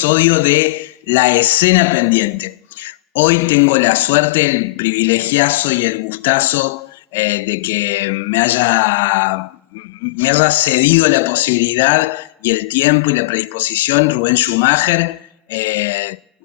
episodio de La Escena Pendiente. Hoy tengo la suerte, el privilegiazo y el gustazo de que me haya cedido la posibilidad y el tiempo y la predisposición Rubén Schumacher,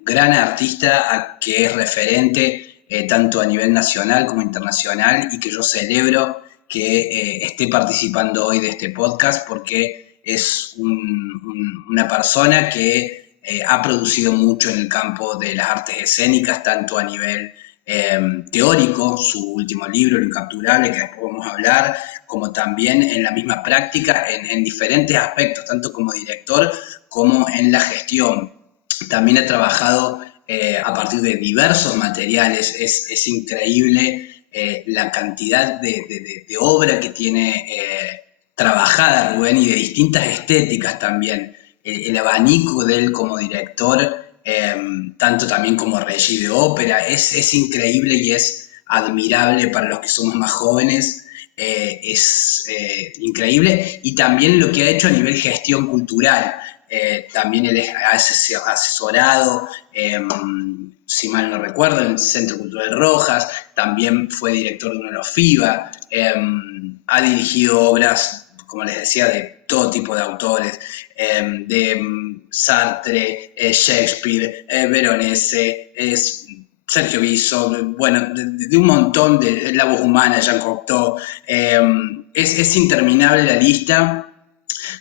gran artista que es referente tanto a nivel nacional como internacional y que yo celebro que esté participando hoy de este podcast porque es una persona que ha producido mucho en el campo de las artes escénicas, tanto a nivel teórico, su último libro, Lo Incapturable, que después vamos a hablar, como también en la misma práctica, en diferentes aspectos, tanto como director como en la gestión. También ha trabajado a partir de diversos materiales, es increíble la cantidad de obra que tiene trabajada Rubén y de distintas estéticas también. El abanico de él como director, tanto también como regi de ópera, es increíble y es admirable para los que somos más jóvenes. Es increíble. Y también lo que ha hecho a nivel gestión cultural. También él ha asesorado, si mal no recuerdo, en el Centro Cultural Rojas, también fue director de uno de los FIBA, ha dirigido obras, como les decía, de todo tipo de autores, de Sartre, Shakespeare, Veronese, Sergio Biso, bueno, de un montón de La Voz Humana, Jean Cocteau, es interminable la lista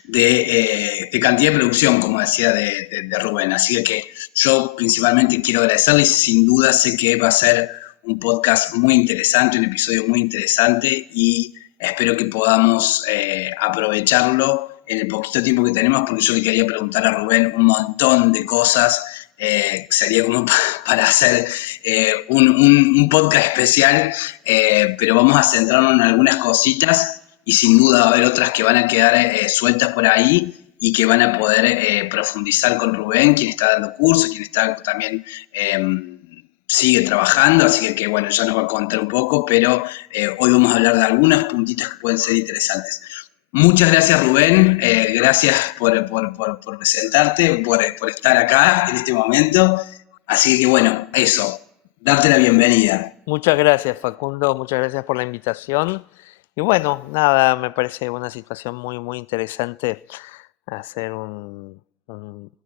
de cantidad de producción, como decía, de Rubén. Así que yo principalmente quiero agradecerle y sin duda sé que va a ser un podcast muy interesante, un episodio muy interesante y espero que podamos aprovecharlo en el poquito tiempo que tenemos porque yo le quería preguntar a Rubén un montón de cosas. Sería como para hacer un podcast especial, pero vamos a centrarnos en algunas cositas y sin duda va a haber otras que van a quedar sueltas por ahí y que van a poder profundizar con Rubén, quien está dando cursos, quien está también sigue trabajando, así que bueno, ya nos va a contar un poco, pero hoy vamos a hablar de algunas puntitas que pueden ser interesantes. Muchas gracias Rubén, gracias por presentarte, por estar acá en este momento, así que bueno, eso, darte la bienvenida. Muchas gracias, Facundo, muchas gracias por la invitación. Y bueno, nada, me parece una situación muy interesante hacer un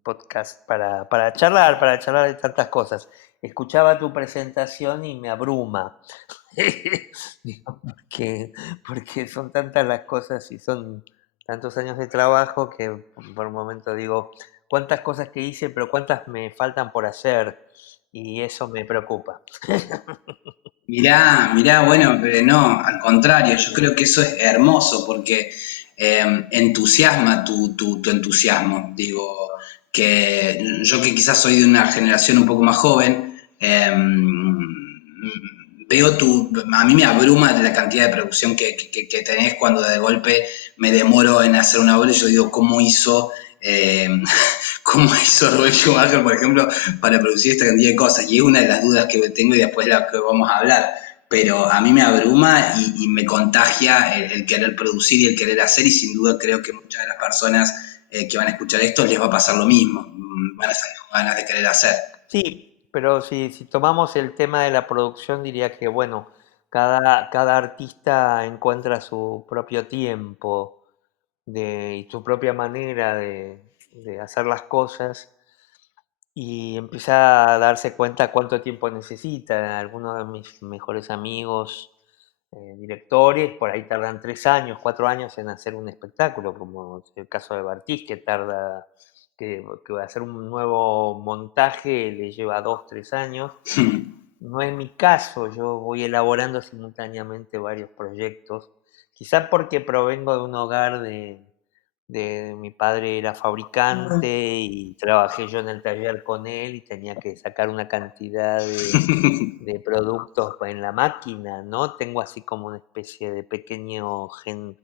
podcast para charlar de tantas cosas. Escuchaba tu presentación y me abruma, Digo, porque son tantas las cosas y son tantos años de trabajo que por un momento digo, cuántas cosas que hice, pero cuántas me faltan por hacer, y eso me preocupa. Mirá, bueno, no, al contrario, yo creo que eso es hermoso porque entusiasma tu entusiasmo. Digo, que yo que quizás soy de una generación un poco más joven, veo a mí me abruma la cantidad de producción que tenés cuando de golpe me demoro en hacer una obra y yo digo, eh, cómo hizo Rubén Schumacher, por ejemplo, para producir esta cantidad de cosas? Y es una de las dudas que tengo y después de la que vamos a hablar. Pero a mí me abruma y me contagia el querer producir y el querer hacer y sin duda creo que muchas de las personas que van a escuchar esto les va a pasar lo mismo, van a salir con ganas de querer hacer. Sí, pero si tomamos el tema de la producción, diría que, bueno, cada artista encuentra su propio tiempo y su propia manera de hacer las cosas y empieza a darse cuenta cuánto tiempo necesita. Algunos de mis mejores amigos, directores, por ahí tardan 3 años, 4 años en hacer un espectáculo, como es el caso de Bartiz, que hacer un nuevo montaje le lleva 2, 3 años. No es mi caso, yo voy elaborando simultáneamente varios proyectos, quizás porque provengo de un hogar de mi padre era fabricante y trabajé yo en el taller con él y tenía que sacar una cantidad de productos en la máquina, ¿no? Tengo así como una especie de pequeño gen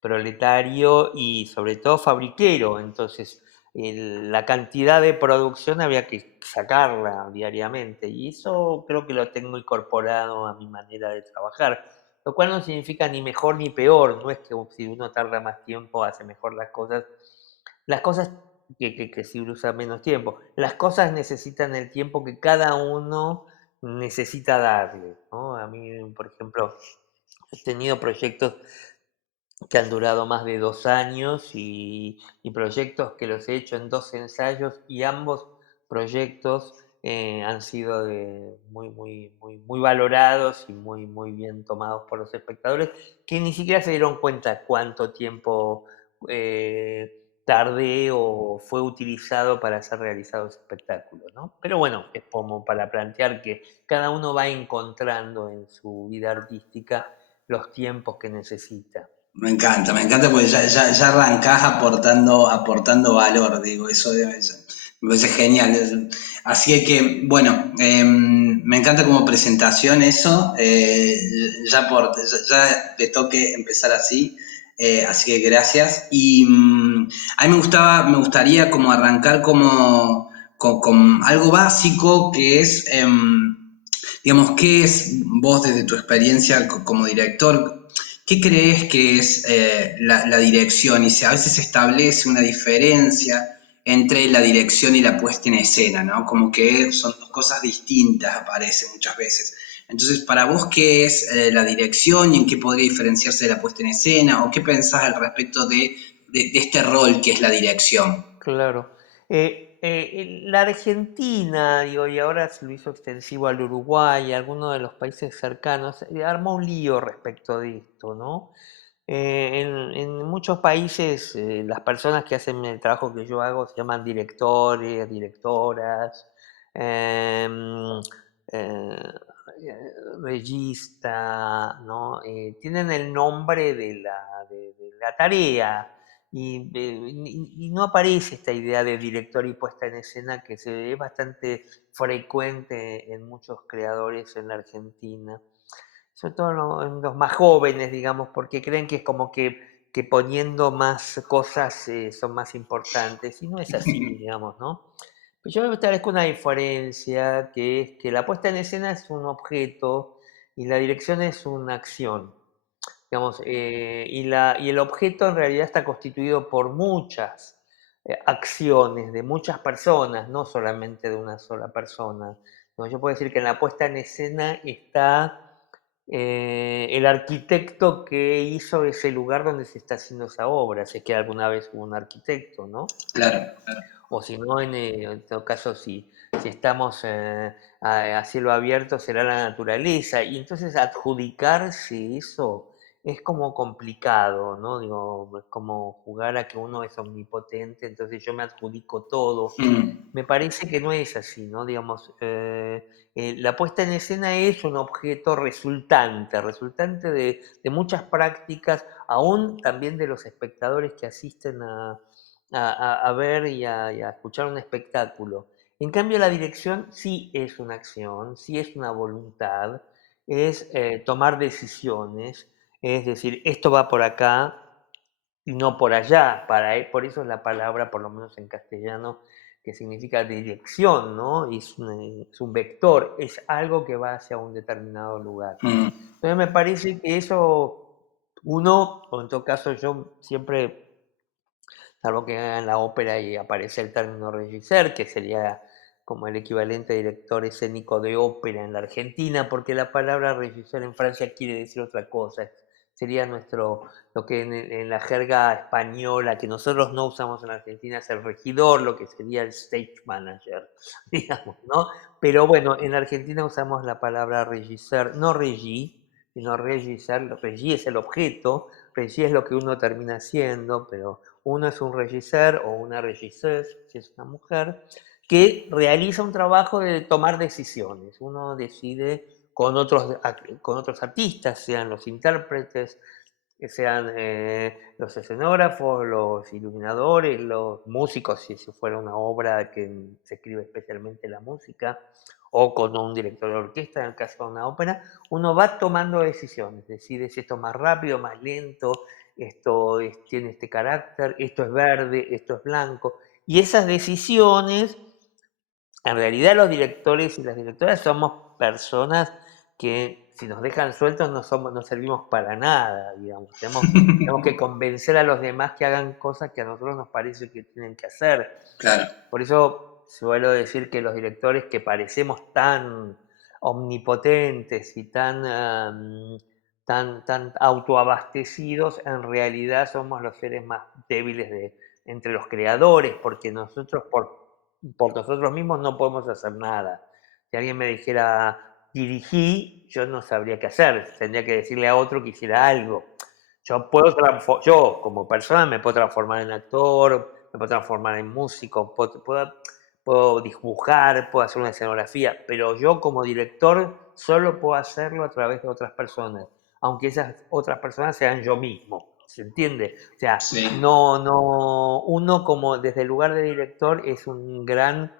proletario y sobre todo fabriquero, entonces la cantidad de producción había que sacarla diariamente y eso creo que lo tengo incorporado a mi manera de trabajar, lo cual no significa ni mejor ni peor, no es que si uno tarda más tiempo hace mejor las cosas que si usa menos tiempo. Las cosas necesitan el tiempo que cada uno necesita darle, ¿no? A mí, por ejemplo, he tenido proyectos que han durado más de 2 años y proyectos que los he hecho en 2 ensayos y ambos proyectos han sido muy valorados y muy bien tomados por los espectadores que ni siquiera se dieron cuenta cuánto tiempo tardé o fue utilizado para ser realizado ese espectáculo, ¿no? Pero bueno, es como para plantear que cada uno va encontrando en su vida artística los tiempos que necesita. Me encanta porque ya arrancás aportando valor, digo, me parece genial. Así que, bueno, me encanta como presentación eso, ya te toque empezar así, así que gracias. Y a mí me gustaría como arrancar con algo básico que es, digamos, ¿qué es vos desde tu experiencia como director? ¿Qué crees que es la dirección? Y si a veces se establece una diferencia entre la dirección y la puesta en escena, ¿no? Como que son dos cosas distintas, aparece muchas veces. Entonces, para vos, ¿qué es la dirección y en qué podría diferenciarse de la puesta en escena? ¿O qué pensás al respecto de este rol que es la dirección? Claro. La Argentina, digo, y ahora se lo hizo extensivo al Uruguay y a algunos de los países cercanos, armó un lío respecto de esto, ¿no? En muchos países, las personas que hacen el trabajo que yo hago se llaman directores, directoras, em, eh, regista, ¿no? Tienen el nombre de la tarea y no aparece esta idea de director y puesta en escena que se ve bastante frecuente en muchos creadores en la Argentina, sobre todo en los más jóvenes, digamos, porque creen que es como que poniendo más cosas son más importantes, y no es así, digamos, ¿no? Pero yo me establezco una diferencia, que es que la puesta en escena es un objeto y la dirección es una acción, digamos, y el objeto en realidad está constituido por muchas acciones de muchas personas, no solamente de una sola persona. ¿No? Yo puedo decir que en la puesta en escena está el arquitecto que hizo ese lugar donde se está haciendo esa obra, si es que alguna vez hubo un arquitecto, ¿no? Claro. O si no, en todo caso, si estamos a cielo abierto, será la naturaleza. Y entonces adjudicarse eso es como complicado, ¿no? Digo, es como jugar a que uno es omnipotente, entonces yo me adjudico todo. Mm, Me parece que no es así, ¿no? Digamos, la puesta en escena es un objeto resultante de muchas prácticas, aún también de los espectadores que asisten a ver y a escuchar un espectáculo. En cambio, la dirección sí es una acción, sí es una voluntad, es tomar decisiones, es decir, esto va por acá y no por allá. Por eso es la palabra, por lo menos en castellano, que significa dirección, ¿no? Es un vector, es algo que va hacia un determinado lugar. mm. Entonces me parece que eso uno, o en todo caso yo siempre, salvo que en la ópera y aparece el término regisseur, que sería como el equivalente a director escénico de ópera en la Argentina, porque la palabra regisseur en Francia quiere decir otra cosa. Sería lo que en la jerga española, que nosotros no usamos en Argentina, es el regidor, lo que sería el stage manager, digamos, ¿no? Pero bueno, en Argentina usamos la palabra regisseur, no regí, sino regisseur. Regí es el objeto, regí es lo que uno termina haciendo, pero uno es un regisseur o una regisseuse, si es una mujer, que realiza un trabajo de tomar decisiones. Uno decide con otros artistas, sean los intérpretes, que sean los escenógrafos, los iluminadores, los músicos, si fuera una obra que se escribe especialmente la música, o con un director de orquesta, en el caso de una ópera, uno va tomando decisiones, decide si esto es más rápido, más lento, tiene este carácter, esto es verde, esto es blanco, y esas decisiones, en realidad los directores y las directoras somos personas que si nos dejan sueltos no servimos para nada, digamos. Tenemos que convencer a los demás que hagan cosas que a nosotros nos parece que tienen que hacer. Claro. Por eso suelo decir que los directores que parecemos tan omnipotentes y tan autoabastecidos, en realidad somos los seres más débiles entre los creadores, porque nosotros por nosotros mismos no podemos hacer nada. Si alguien me dijera dirigí, yo no sabría qué hacer, tendría que decirle a otro que hiciera algo. Yo como persona me puedo transformar en actor, me puedo transformar en músico, puedo dibujar, puedo hacer una escenografía, pero yo como director solo puedo hacerlo a través de otras personas, aunque esas otras personas sean yo mismo, ¿se entiende? O sea, Sí. uno como desde el lugar de director es un gran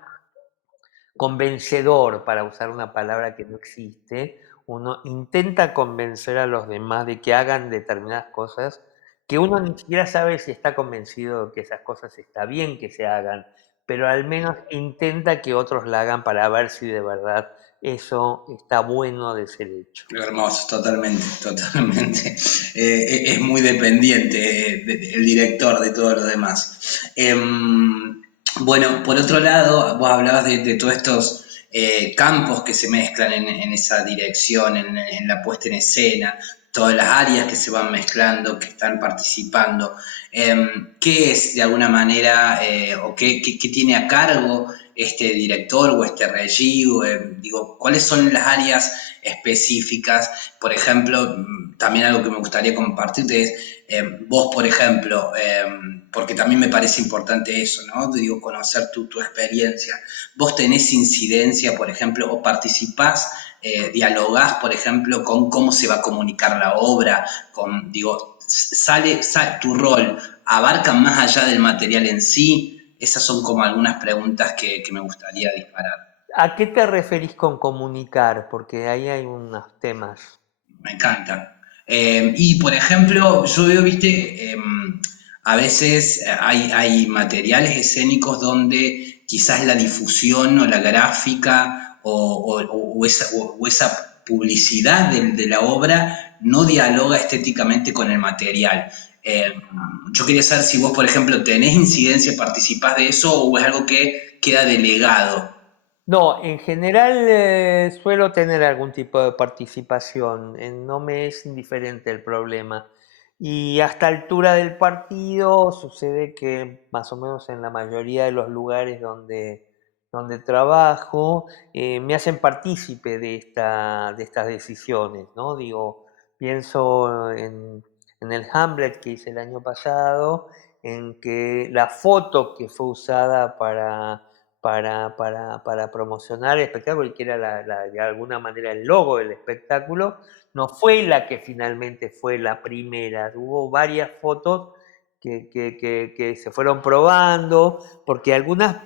convencedor, para usar una palabra que no existe. Uno intenta convencer a los demás de que hagan determinadas cosas que uno ni siquiera sabe si está convencido de que esas cosas está bien que se hagan, pero al menos intenta que otros la hagan para ver si de verdad eso está bueno de ser hecho. Hermoso, totalmente, totalmente. Es muy dependiente el director de todo lo demás. Bueno, por otro lado, vos hablabas de todos estos campos que se mezclan en esa dirección, en la puesta en escena, todas las áreas que se van mezclando, que están participando. ¿Qué es de alguna manera o qué tiene a cargo este director o este regí? Digo, ¿cuáles son las áreas específicas? Por ejemplo, también algo que me gustaría compartirte es, vos, por ejemplo, porque también me parece importante eso, ¿no? Digo, conocer tu experiencia. ¿Vos tenés incidencia, por ejemplo, o participás, dialogás, por ejemplo, con cómo se va a comunicar la obra? Digo, sale tu rol, ¿abarca más allá del material en sí? Esas son como algunas preguntas que me gustaría disparar. ¿A qué te referís con comunicar? Porque ahí hay unos temas. Me encanta. Y por ejemplo, yo veo, viste, a veces hay materiales escénicos donde quizás la difusión o la gráfica o esa publicidad de la obra no dialoga estéticamente con el material. Eh, yo quería saber si vos, por ejemplo, tenés incidencia, participás de eso o es algo que queda delegado. No, en general suelo tener algún tipo de participación, no me es indiferente el problema. Y hasta altura del partido sucede que más o menos en la mayoría de los lugares donde trabajo me hacen partícipe de estas decisiones, ¿no? Digo, pienso en el Hamlet que hice el año pasado, en que la foto que fue usada para promocionar el espectáculo y que era de alguna manera el logo del espectáculo, no fue la que finalmente fue la primera. Hubo varias fotos que se fueron probando, porque algunas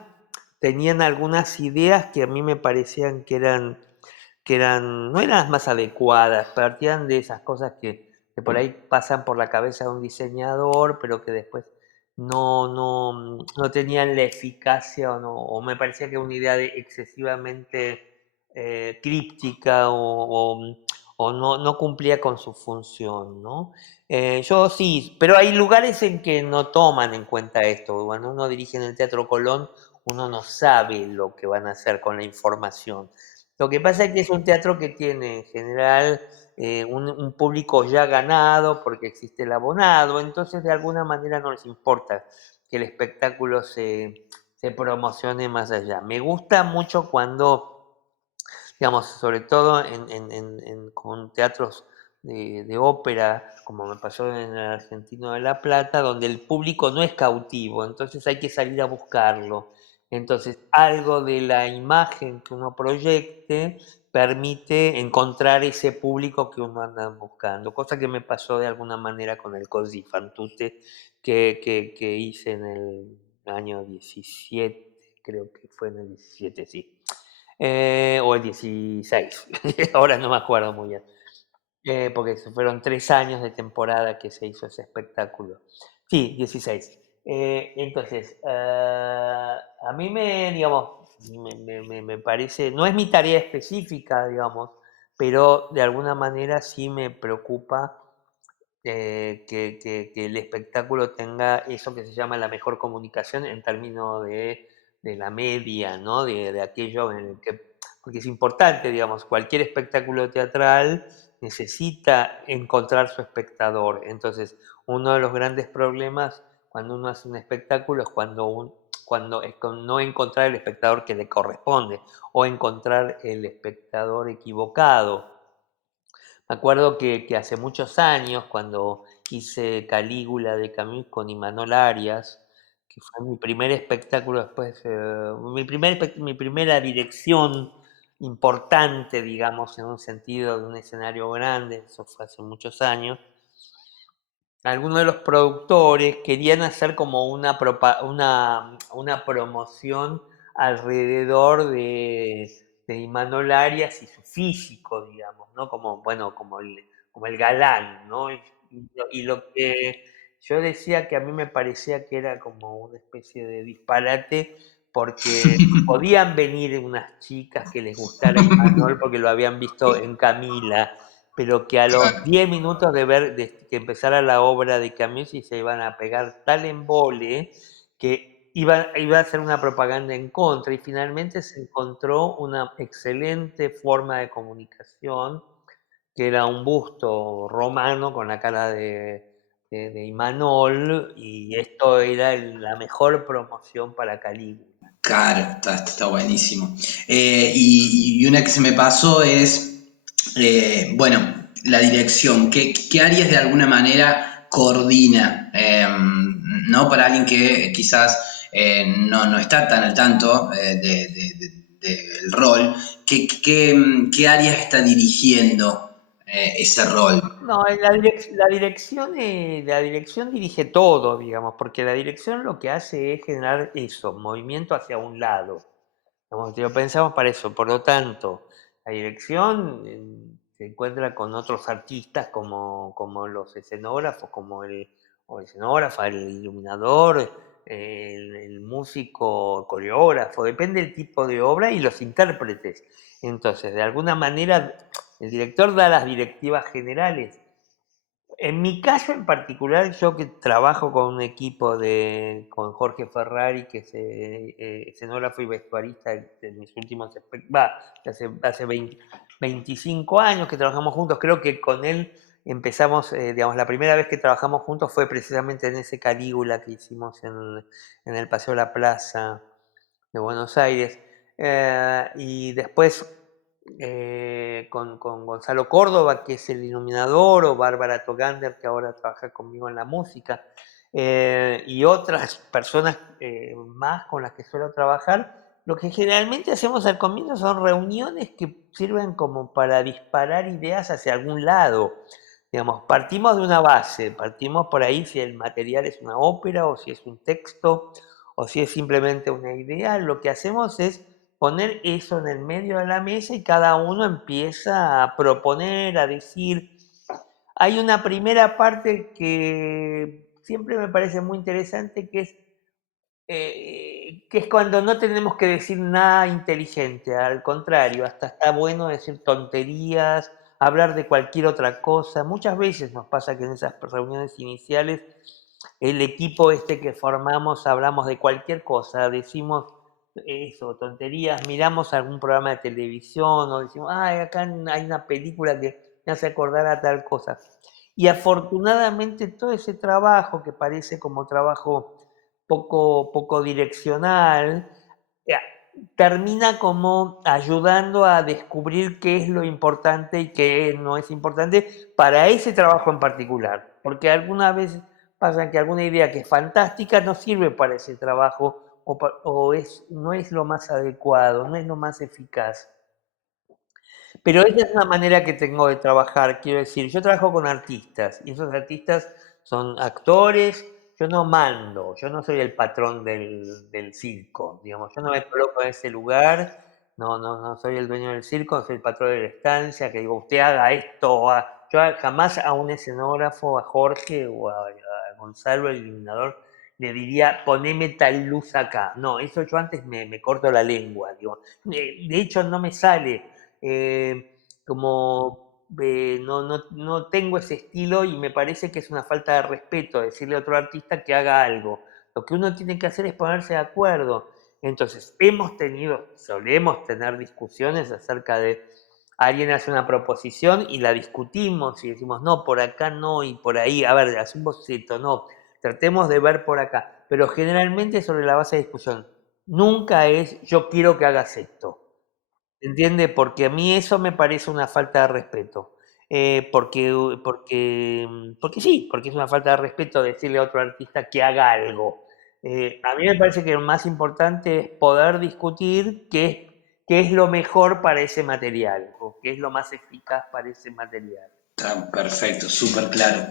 tenían algunas ideas que a mí me parecían no eran las más adecuadas, partían de esas cosas que por ahí pasan por la cabeza de un diseñador, pero que después no tenían la eficacia o me parecía que una idea excesivamente críptica o no cumplía con su función, ¿no? Yo sí, pero hay lugares en que no toman en cuenta esto. Cuando uno dirige en el Teatro Colón, uno no sabe lo que van a hacer con la información. Lo que pasa es que es un teatro que tiene en general un público ya ganado porque existe el abonado, entonces de alguna manera no les importa que el espectáculo se promocione más allá. Me gusta mucho cuando, digamos, sobre todo con teatros de ópera, como me pasó en el Argentino de La Plata, donde el público no es cautivo, entonces hay que salir a buscarlo. Entonces, algo de la imagen que uno proyecte permite encontrar ese público que uno anda buscando, cosa que me pasó de alguna manera con el Così fan tutte que hice en el año 17, creo que fue en el 17, sí. O el 16, ahora no me acuerdo muy bien, porque fueron 3 años de temporada que se hizo ese espectáculo. Sí, 16. Entonces, a mí digamos, me parece, no es mi tarea específica, digamos, pero de alguna manera sí me preocupa que el espectáculo tenga eso que se llama la mejor comunicación en términos de la media, ¿no? De aquello en el que, porque es importante, digamos, cualquier espectáculo teatral necesita encontrar su espectador. Entonces, uno de los grandes problemas cuando uno hace un espectáculo es cuando es con no encontrar el espectador que le corresponde o encontrar el espectador equivocado. Me acuerdo que hace muchos años, cuando hice Calígula de Camus con Imanol Arias, que fue mi primer espectáculo después, mi primera dirección importante, digamos, en un sentido de un escenario grande, eso fue hace muchos años. Algunos de los productores querían hacer como una promoción alrededor de Imanol Arias y su físico, digamos, ¿no? Como, bueno, como el galán, ¿no? Y lo que yo decía que a mí me parecía que era como una especie de disparate, porque podían venir unas chicas que les gustara Imanol porque lo habían visto en Camila, pero que a los 10 minutos de ver de que empezara la obra de Camus y se iban a pegar tal embole que iba a ser una propaganda en contra, y finalmente se encontró una excelente forma de comunicación, que era un busto romano con la cara de Imanol, y esto era la mejor promoción para Calígula. Claro, está buenísimo. Y una que se me pasó es, bueno, la dirección. ¿Qué áreas de alguna manera coordina? ¿No? Para alguien que quizás no está tan al tanto del rol, ¿qué áreas está dirigiendo ese rol? No, la dirección dirige todo, digamos, porque la dirección lo que hace es generar eso, movimiento hacia un lado. Digamos, lo pensamos para eso. Por lo tanto, la dirección se encuentra con otros artistas como los escenógrafos, o escenógrafa, el iluminador, el músico, coreógrafo, depende del tipo de obra, y los intérpretes. Entonces, de alguna manera, el director da las directivas generales. En mi caso en particular, yo que trabajo con un equipo con Jorge Ferrari, que es escenógrafo y vestuarista de mis últimos, hace 25 años que trabajamos juntos. Creo que con él empezamos, digamos, la primera vez que trabajamos juntos fue precisamente en ese Calígula que hicimos en el Paseo de la Plaza de Buenos Aires. Y después con Gonzalo Córdoba, que es el iluminador, o Bárbara Togander, que ahora trabaja conmigo en la música, y otras personas más con las que suelo trabajar. Lo que generalmente hacemos al comienzo son reuniones que sirven como para disparar ideas hacia algún lado. Digamos, partimos de una base, partimos por ahí si el material es una ópera o si es un texto o si es simplemente una idea. Lo que hacemos es poner eso en el medio de la mesa y cada uno empieza a proponer, a decir. Hay una primera parte que siempre me parece muy interesante, que es cuando no tenemos que decir nada inteligente, al contrario, hasta está bueno decir tonterías, hablar de cualquier otra cosa. Muchas veces nos pasa que en esas reuniones iniciales el equipo este que formamos hablamos de cualquier cosa, decimos eso, tonterías, miramos algún programa de televisión o decimos, ay, acá hay una película que me hace acordar a tal cosa. Y afortunadamente todo ese trabajo, que parece como trabajo poco direccional, eh, termina como ayudando a descubrir qué es lo importante y qué no es importante para ese trabajo en particular. Porque algunas veces pasa que alguna idea que es fantástica no sirve para ese trabajo, no es lo más adecuado, no es lo más eficaz. Pero esa es una manera que tengo de trabajar, quiero decir, yo trabajo con artistas y esos artistas son actores, yo no mando, yo no soy el patrón del circo, digamos, yo no me coloco en ese lugar, no soy el dueño del circo, soy el patrón de la estancia, que digo, usted haga esto, yo jamás a un escenógrafo, a Jorge o a Gonzalo, el iluminador, le diría, poneme tal luz acá. No, eso yo antes me corto la lengua, digo. De hecho, no me sale. como no tengo ese estilo y me parece que es una falta de respeto decirle a otro artista que haga algo. Lo que uno tiene que hacer es ponerse de acuerdo. Entonces, solemos tener discusiones acerca de alguien hace una proposición y la discutimos y decimos, no, por acá no y por ahí, a ver, hacemos esto, no, tratemos de ver por acá, pero generalmente sobre la base de discusión. Nunca es yo quiero que hagas esto. ¿Entiende? Porque a mí eso me parece una falta de respeto. Porque sí, porque es una falta de respeto decirle a otro artista que haga algo. A mí me parece que lo más importante es poder discutir qué es lo mejor para ese material o qué es lo más eficaz para ese material. Está perfecto, súper claro.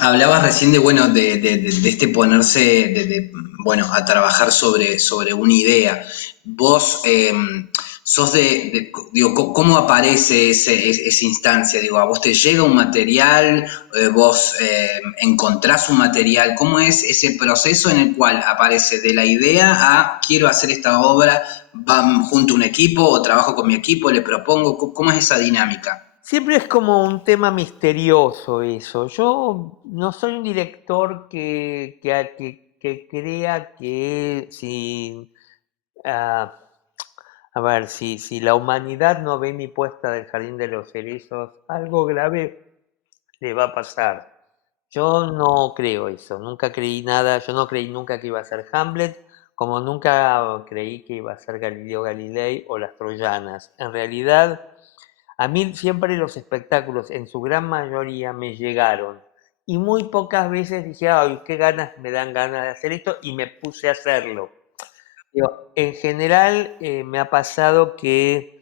Hablabas recién de, bueno, de este ponerse, bueno, a trabajar sobre una idea. Vos sos digo, ¿cómo aparece esa instancia? Digo, ¿a vos te llega un material? ¿Vos encontrás un material? ¿Cómo es ese proceso en el cual aparece de la idea a quiero hacer esta obra, junto a un equipo o trabajo con mi equipo, le propongo? ¿Cómo es esa dinámica? Siempre es como un tema misterioso eso. Yo no soy un director que crea que si, ah, a ver, si la humanidad no ve mi puesta del Jardín de los Cerezos, algo grave le va a pasar. Yo no creo eso, nunca creí nada, yo no creí nunca que iba a ser Hamlet, como nunca creí que iba a ser Galileo Galilei o las Troyanas. En realidad, a mí siempre los espectáculos, en su gran mayoría, me llegaron. Y muy pocas veces dije, ay, qué ganas, me dan ganas de hacer esto, y me puse a hacerlo. En general, me ha pasado que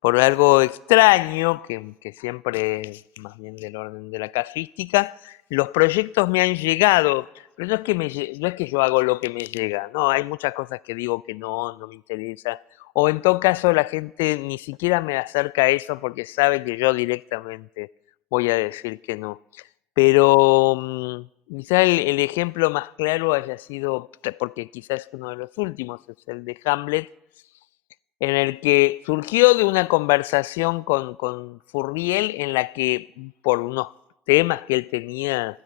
por algo extraño, que siempre es más bien del orden de la casuística, los proyectos me han llegado, pero no es que yo hago lo que me llega, no, hay muchas cosas que digo que no me interesa, o en todo caso la gente ni siquiera me acerca a eso porque sabe que yo directamente voy a decir que no. Pero quizá el ejemplo más claro haya sido, porque quizás es uno de los últimos, es el de Hamlet, en el que surgió de una conversación con Furriel en la que por unos temas que él tenía,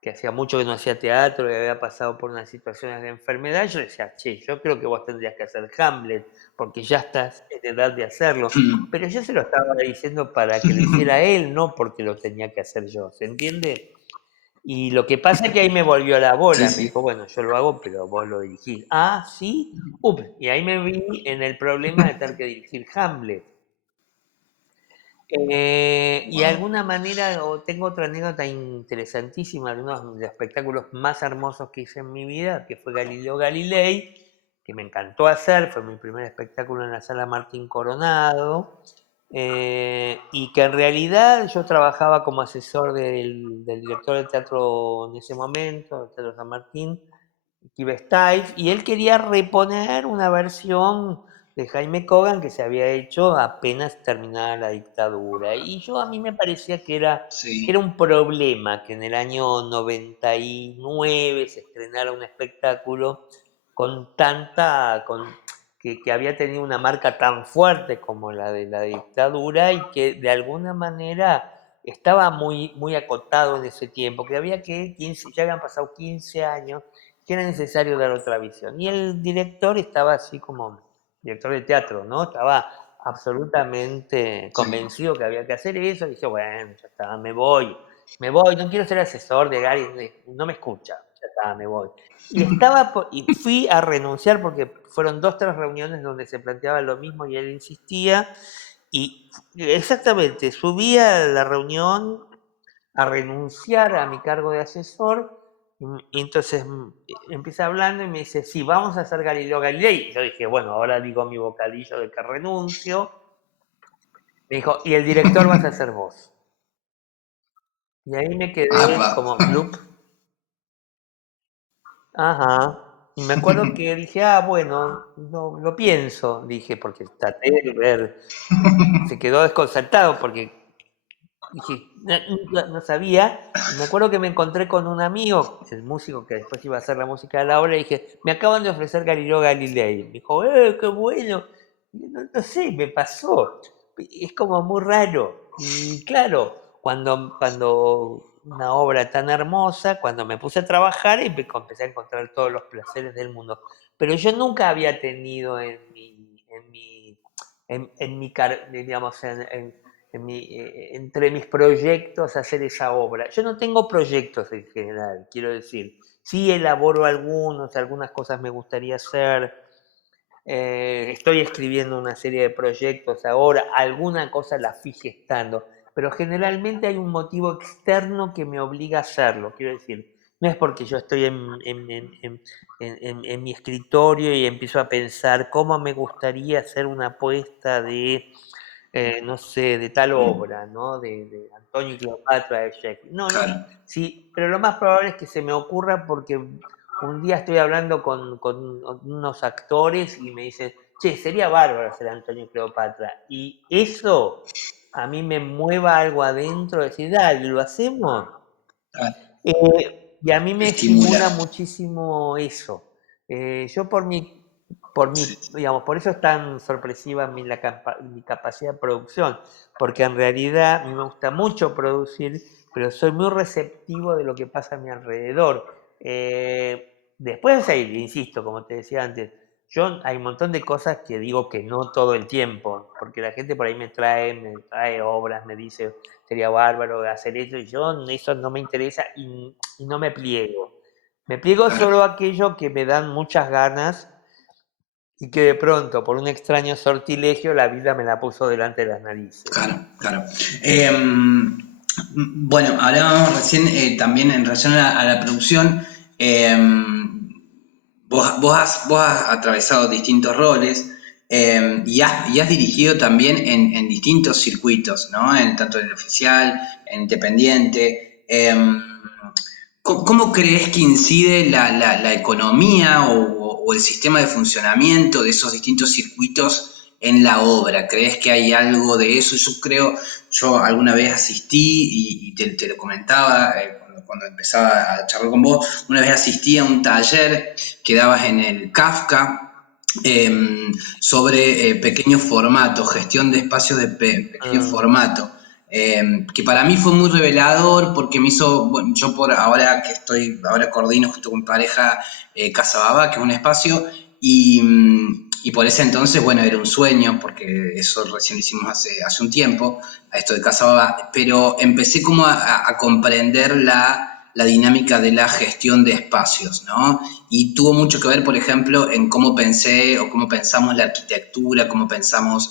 que hacía mucho que no hacía teatro y había pasado por unas situaciones de enfermedad, yo decía, che, yo creo que vos tendrías que hacer Hamlet, porque ya estás en edad de hacerlo. Pero yo se lo estaba diciendo para que lo hiciera él, no porque lo tenía que hacer yo, ¿se entiende? Y lo que pasa es que ahí me volvió la Sí, bola, me sí. dijo, bueno, yo lo hago, pero vos lo dirigís. Ah, sí, y ahí me vi en el problema de tener que dirigir Hamlet. Y de Wow. alguna manera, tengo otra anécdota interesantísima, de uno de los espectáculos más hermosos que hice en mi vida, que fue Galileo Galilei, que me encantó hacer, fue mi primer espectáculo en la sala Martín Coronado, y que en realidad yo trabajaba como asesor del director del teatro en ese momento, del Teatro San Martín, Stives, y él quería reponer una versión de Jaime Kogan que se había hecho apenas terminada la dictadura. Y a mí me parecía que era Sí, un problema que en el año 99 se estrenara un espectáculo con que había tenido una marca tan fuerte como la de la dictadura y que de alguna manera estaba muy acotado en ese tiempo, que había que 15, ya habían pasado 15 años, que era necesario dar otra visión. Y el director estaba así como director de teatro, ¿no? Estaba absolutamente sí. convencido que había que hacer eso. Y dije, bueno, ya está, no quiero ser asesor de Gary, no me escucha, ya está, me voy. Y fui a renunciar porque fueron 2, 3 reuniones donde se planteaba lo mismo y él insistía. Y exactamente, subí a la reunión a renunciar a mi cargo de asesor. Y entonces empieza hablando y me dice, sí, vamos a hacer Galileo Galilei. Y yo dije, bueno, ahora digo mi bocadillo de que renuncio. Me dijo, y el director vas a ser vos. Y ahí me quedé Apa. como, blup, ajá. Y me acuerdo que dije, bueno, lo pienso, dije, porque traté de ver, se quedó desconcertado porque dije, no sabía, y me acuerdo que me encontré con un amigo, el músico que después iba a hacer la música de la obra, y dije, me acaban de ofrecer Galileo Galilei. Me dijo, qué bueno. Y no sé, me pasó. es como muy raro. Y claro, cuando una obra tan hermosa, cuando me puse a trabajar y empecé a encontrar todos los placeres del mundo. Pero yo nunca había tenido digamos, entre mis proyectos hacer esa obra. Yo no tengo proyectos en general, quiero decir. Sí elaboro algunas cosas me gustaría hacer. Estoy escribiendo una serie de proyectos ahora, alguna cosa la fui gestando, pero generalmente hay un motivo externo que me obliga a hacerlo. Quiero decir, no es porque yo estoy en mi escritorio y empiezo a pensar cómo me gustaría hacer una apuesta de no sé, de tal obra, ¿no? De Antonio y Cleopatra de Shakespeare. No, no, Claro, sí, pero lo más probable es que se me ocurra porque un día estoy hablando con unos actores y me dicen, che, sería bárbaro hacer Antonio y Cleopatra. Y eso a mí me mueva algo adentro, decir, dale, ¿lo hacemos? claro. Y a mí me Estimula. estimula muchísimo eso. Yo Sí, digamos, por eso es tan sorpresiva mi capacidad de producción, porque en realidad a mí me gusta mucho producir, pero soy muy receptivo de lo que pasa a mi alrededor. Después, insisto, como te decía antes, yo hay un montón de cosas que digo que no todo el tiempo, porque la gente por ahí me trae obras, me dice, sería bárbaro hacer eso, y yo eso no me interesa y no me pliego. Me pliego claro, solo a aquello que me dan muchas ganas y que de pronto, por un extraño sortilegio, la vida me la puso delante de las narices. claro, claro. Bueno, hablábamos recién también en relación a la producción. Vos has atravesado distintos roles y has dirigido también en distintos circuitos, ¿no? Tanto en el oficial, en independiente. ¿Cómo crees que incide la economía o el sistema de funcionamiento de esos distintos circuitos en la obra? ¿Crees que hay algo de eso? Yo alguna vez asistí y te lo comentaba cuando empezaba a charlar con vos, una vez asistí a un taller que dabas en el Kafka sobre pequeños formatos, gestión de espacios de pequeño Ah, formato. Que para mí fue muy revelador porque me hizo, bueno, yo por ahora ahora coordino justo con mi pareja Casa Baba, que es un espacio, y por ese entonces, bueno, era un sueño, porque eso recién lo hicimos hace un tiempo, a esto de Casa Baba, pero empecé como a comprender la dinámica de la gestión de espacios, ¿no? Y tuvo mucho que ver, por ejemplo, en cómo pensé o cómo pensamos la arquitectura, cómo pensamos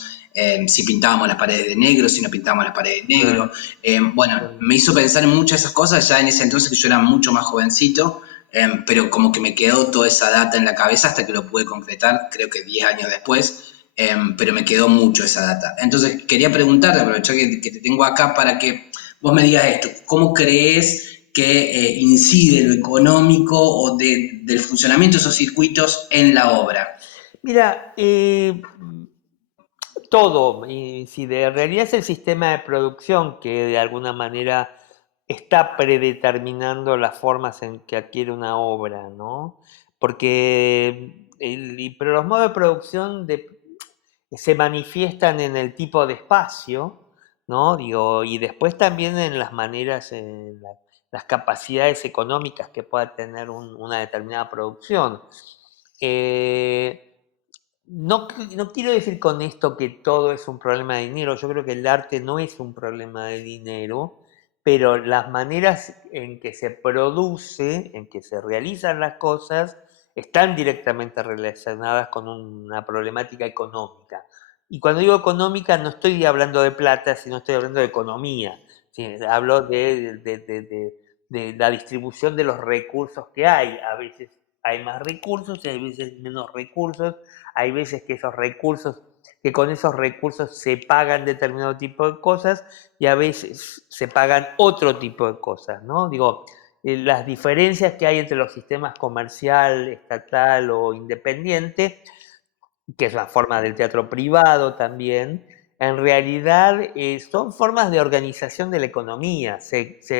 si pintábamos las paredes de negro, si no pintábamos las paredes de negro. ah, Bueno, ah. me hizo pensar en muchas de esas cosas ya en ese entonces que yo era mucho más jovencito, pero como que me quedó toda esa data en la cabeza hasta que lo pude concretar, creo que 10 años después, pero me quedó mucho esa data. Entonces quería preguntarte, aprovechar que te tengo acá para que vos me digas esto, ¿cómo crees que incide lo económico o del funcionamiento de esos circuitos en la obra? Mira, todo incide. En realidad es el sistema de producción que de alguna manera está predeterminando las formas en que adquiere una obra, ¿no? Porque, pero los modos de producción se manifiestan en el tipo de espacio, ¿no? Digo, y después también en las maneras, las capacidades económicas que pueda tener una determinada producción. Eh, no quiero decir con esto que todo es un problema de dinero, yo creo que el arte no es un problema de dinero, pero las maneras en que se produce, en que se realizan las cosas, están directamente relacionadas con una problemática económica. Y cuando digo económica no estoy hablando de plata, sino estoy hablando de economía. Sí, hablo de la distribución de los recursos que hay. A veces hay más recursos y hay veces menos recursos. Hay veces que con esos recursos se pagan determinado tipo de cosas y a veces se pagan otro tipo de cosas, ¿no? Digo, las diferencias que hay entre los sistemas comercial, estatal o independiente, que es la forma del teatro privado también, en realidad son formas de organización de la economía.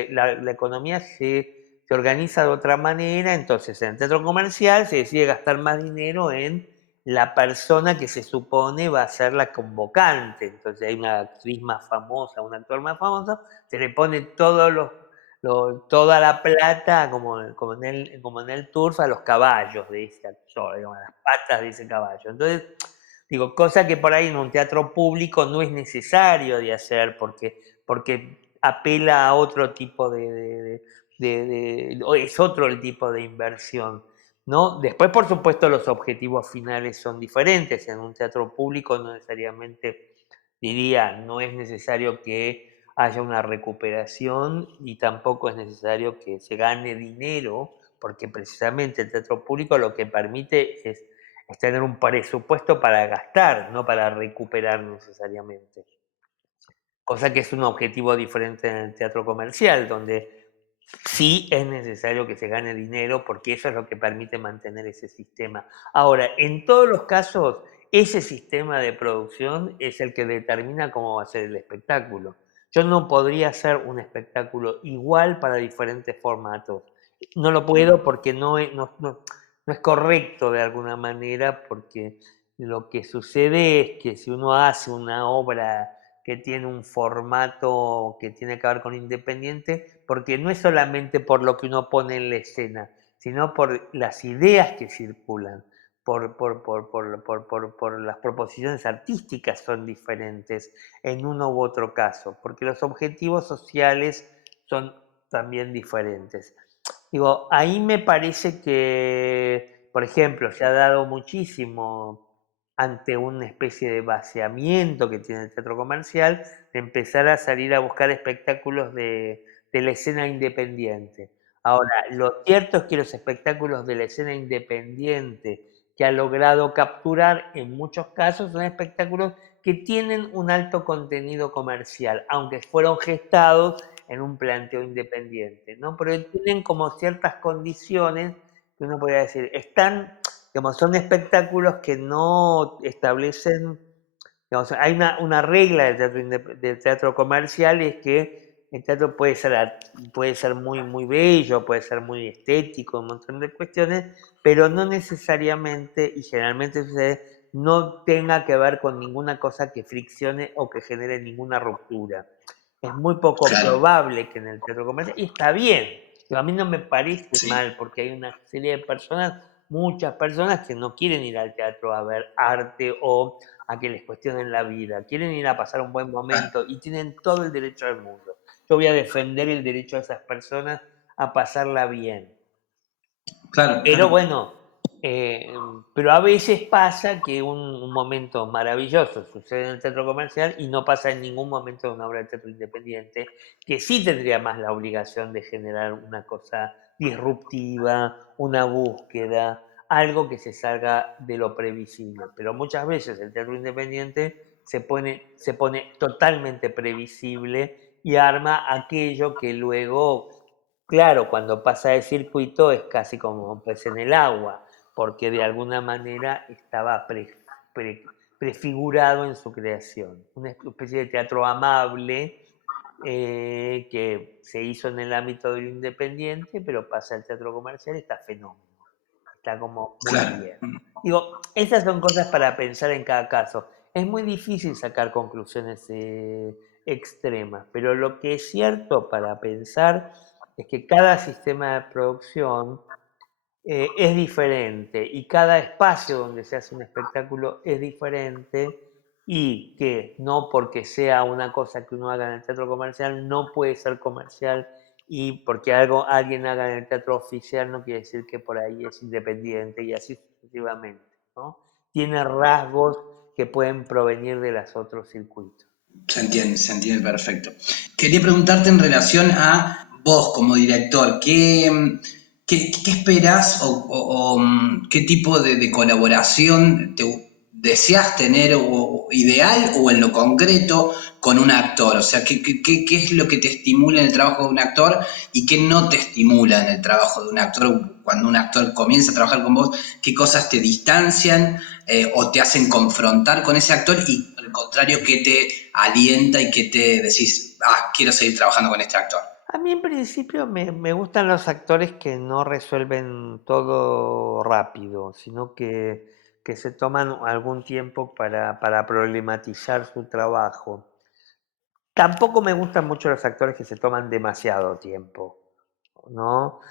La economía se organiza de otra manera, entonces en el teatro comercial se decide gastar más dinero en la persona que se supone va a ser la convocante. Entonces hay una actriz más famosa, un actor más famoso, se le pone toda la plata, como en el turf, a los caballos de ese actor, digamos, a las patas de ese caballo. Entonces, digo, cosa que por ahí en un teatro público no es necesario de hacer porque apela a otro tipo o es otro el tipo de inversión, ¿no? Después, por supuesto, los objetivos finales son diferentes. En un teatro público no necesariamente, diría, no es necesario que haya una recuperación y tampoco es necesario que se gane dinero, porque precisamente el teatro público lo que permite es tener un presupuesto para gastar, no para recuperar necesariamente. Cosa que es un objetivo diferente en el teatro comercial, donde sí es necesario que se gane dinero porque eso es lo que permite mantener ese sistema. Ahora, en todos los casos, ese sistema de producción es el que determina cómo va a ser el espectáculo. Yo no podría hacer un espectáculo igual para diferentes formatos. No lo puedo porque no es correcto de alguna manera, porque lo que sucede es que si uno hace una obra que tiene un formato que tiene que ver con independiente, porque no es solamente por lo que uno pone en la escena, sino por las ideas que circulan, por las proposiciones artísticas son diferentes en uno u otro caso, porque los objetivos sociales son también diferentes. Digo, ahí me parece que, por ejemplo, se ha dado muchísimo ante una especie de vaciamiento que tiene el teatro comercial, de empezar a salir a buscar espectáculos de la escena independiente. Ahora, lo cierto es que los espectáculos de la escena independiente que ha logrado capturar en muchos casos son espectáculos que tienen un alto contenido comercial, aunque fueron gestados en un planteo independiente, ¿no? Pero tienen como ciertas condiciones que uno podría decir, digamos, son espectáculos que no establecen, digamos, hay una regla del teatro comercial, es que el teatro puede ser muy, muy bello, puede ser muy estético, un montón de cuestiones, pero no necesariamente, y generalmente sucede, no tenga que ver con ninguna cosa que friccione o que genere ninguna ruptura. Es muy poco Claro, probable que en el teatro comercial, y está bien, pero a mí no me parece sí. mal, porque hay una serie de personas, muchas personas que no quieren ir al teatro a ver arte o a que les cuestionen la vida, quieren ir a pasar un buen Ah, momento y tienen todo el derecho del mundo. Yo voy a defender el derecho de esas personas a pasarla bien. claro, Pero claro. bueno, pero a veces pasa que un momento maravilloso sucede en el teatro comercial y no pasa en ningún momento de una obra de teatro independiente, que sí tendría más la obligación de generar una cosa disruptiva, una búsqueda, algo que se salga de lo previsible. Pero muchas veces el teatro independiente se pone totalmente previsible y arma aquello que luego, claro, cuando pasa de circuito es casi como un pez en el agua, porque de alguna manera estaba prefigurado en su creación. Una especie de teatro amable, que se hizo en el ámbito del independiente, pero pasa al teatro comercial y está fenómeno. Está como muy Claro. bien. Digo, esas son cosas para pensar en cada caso. Es muy difícil sacar conclusiones extremas, pero lo que es cierto para pensar es que cada sistema de producción es diferente y cada espacio donde se hace un espectáculo es diferente, y que no porque sea una cosa que uno haga en el teatro comercial no puede ser comercial, y porque alguien haga en el teatro oficial no quiere decir que por ahí es independiente, y así sucesivamente, ¿no? Tiene rasgos que pueden provenir de los otros circuitos. Se entiende perfecto. Quería preguntarte en relación a vos como director, ¿qué esperás o qué tipo de colaboración deseas tener o ideal o en lo concreto con un actor? O sea, ¿qué es lo que te estimula en el trabajo de un actor y qué no te estimula en el trabajo de un actor? Cuando un actor comienza a trabajar con vos, ¿qué cosas te distancian o te hacen confrontar con ese actor y al contrario, qué te alienta y qué te decís, quiero seguir trabajando con este actor? A mí en principio me gustan los actores que no resuelven todo rápido, sino que se toman algún tiempo para problematizar su trabajo. Tampoco me gustan mucho los actores que se toman demasiado tiempo, ¿no?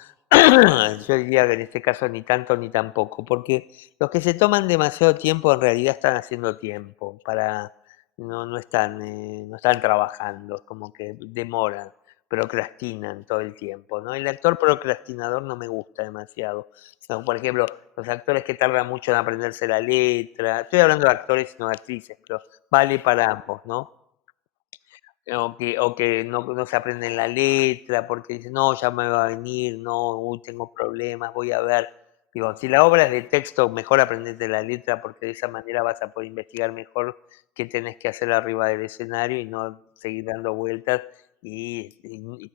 Yo diría que en este caso ni tanto ni tampoco, porque los que se toman demasiado tiempo en realidad están haciendo tiempo no están trabajando, como que demoran, procrastinan todo el tiempo, ¿no? El actor procrastinador no me gusta demasiado. No, por ejemplo, los actores que tardan mucho en aprenderse la letra, estoy hablando de actores y no de actrices, pero vale para ambos, ¿no? O que no se aprenden la letra porque dicen, no, ya me va a venir, no, uy, tengo problemas, voy a ver. Digo, si la obra es de texto, mejor aprendete la letra porque de esa manera vas a poder investigar mejor qué tenés que hacer arriba del escenario y no seguir dando vueltas.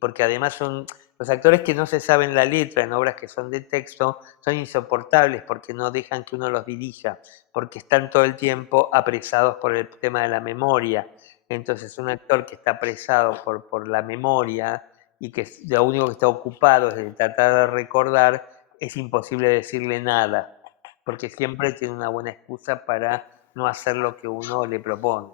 Porque además son los actores que no se saben la letra en obras que son de texto, son insoportables porque no dejan que uno los dirija, porque están todo el tiempo apresados por el tema de la memoria. Entonces, un actor que está apresado por la memoria y que lo único que está ocupado es de tratar de recordar, es imposible decirle nada, porque siempre tiene una buena excusa para no hacer lo que uno le propone.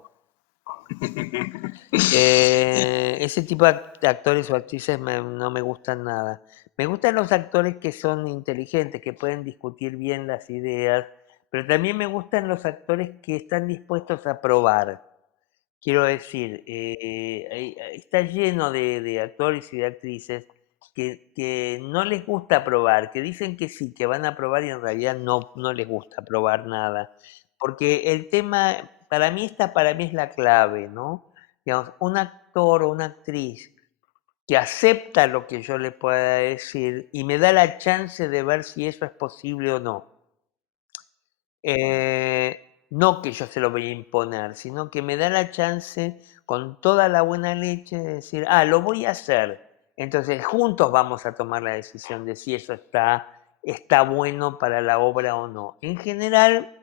Ese tipo de actores o actrices no me gustan nada. Me gustan los actores que son inteligentes, que pueden discutir bien las ideas, pero también me gustan los actores que están dispuestos a probar. Quiero decir, está lleno de actores y de actrices que no les gusta probar, que dicen que sí, que van a probar y en realidad no les gusta probar nada. Porque el tema, para mí es la clave, ¿no? Digamos, un actor o una actriz que acepta lo que yo le pueda decir y me da la chance de ver si eso es posible o no. No que yo se lo voy a imponer, sino que me da la chance con toda la buena leche de decir, lo voy a hacer. Entonces juntos vamos a tomar la decisión de si eso está bueno para la obra o no. En general,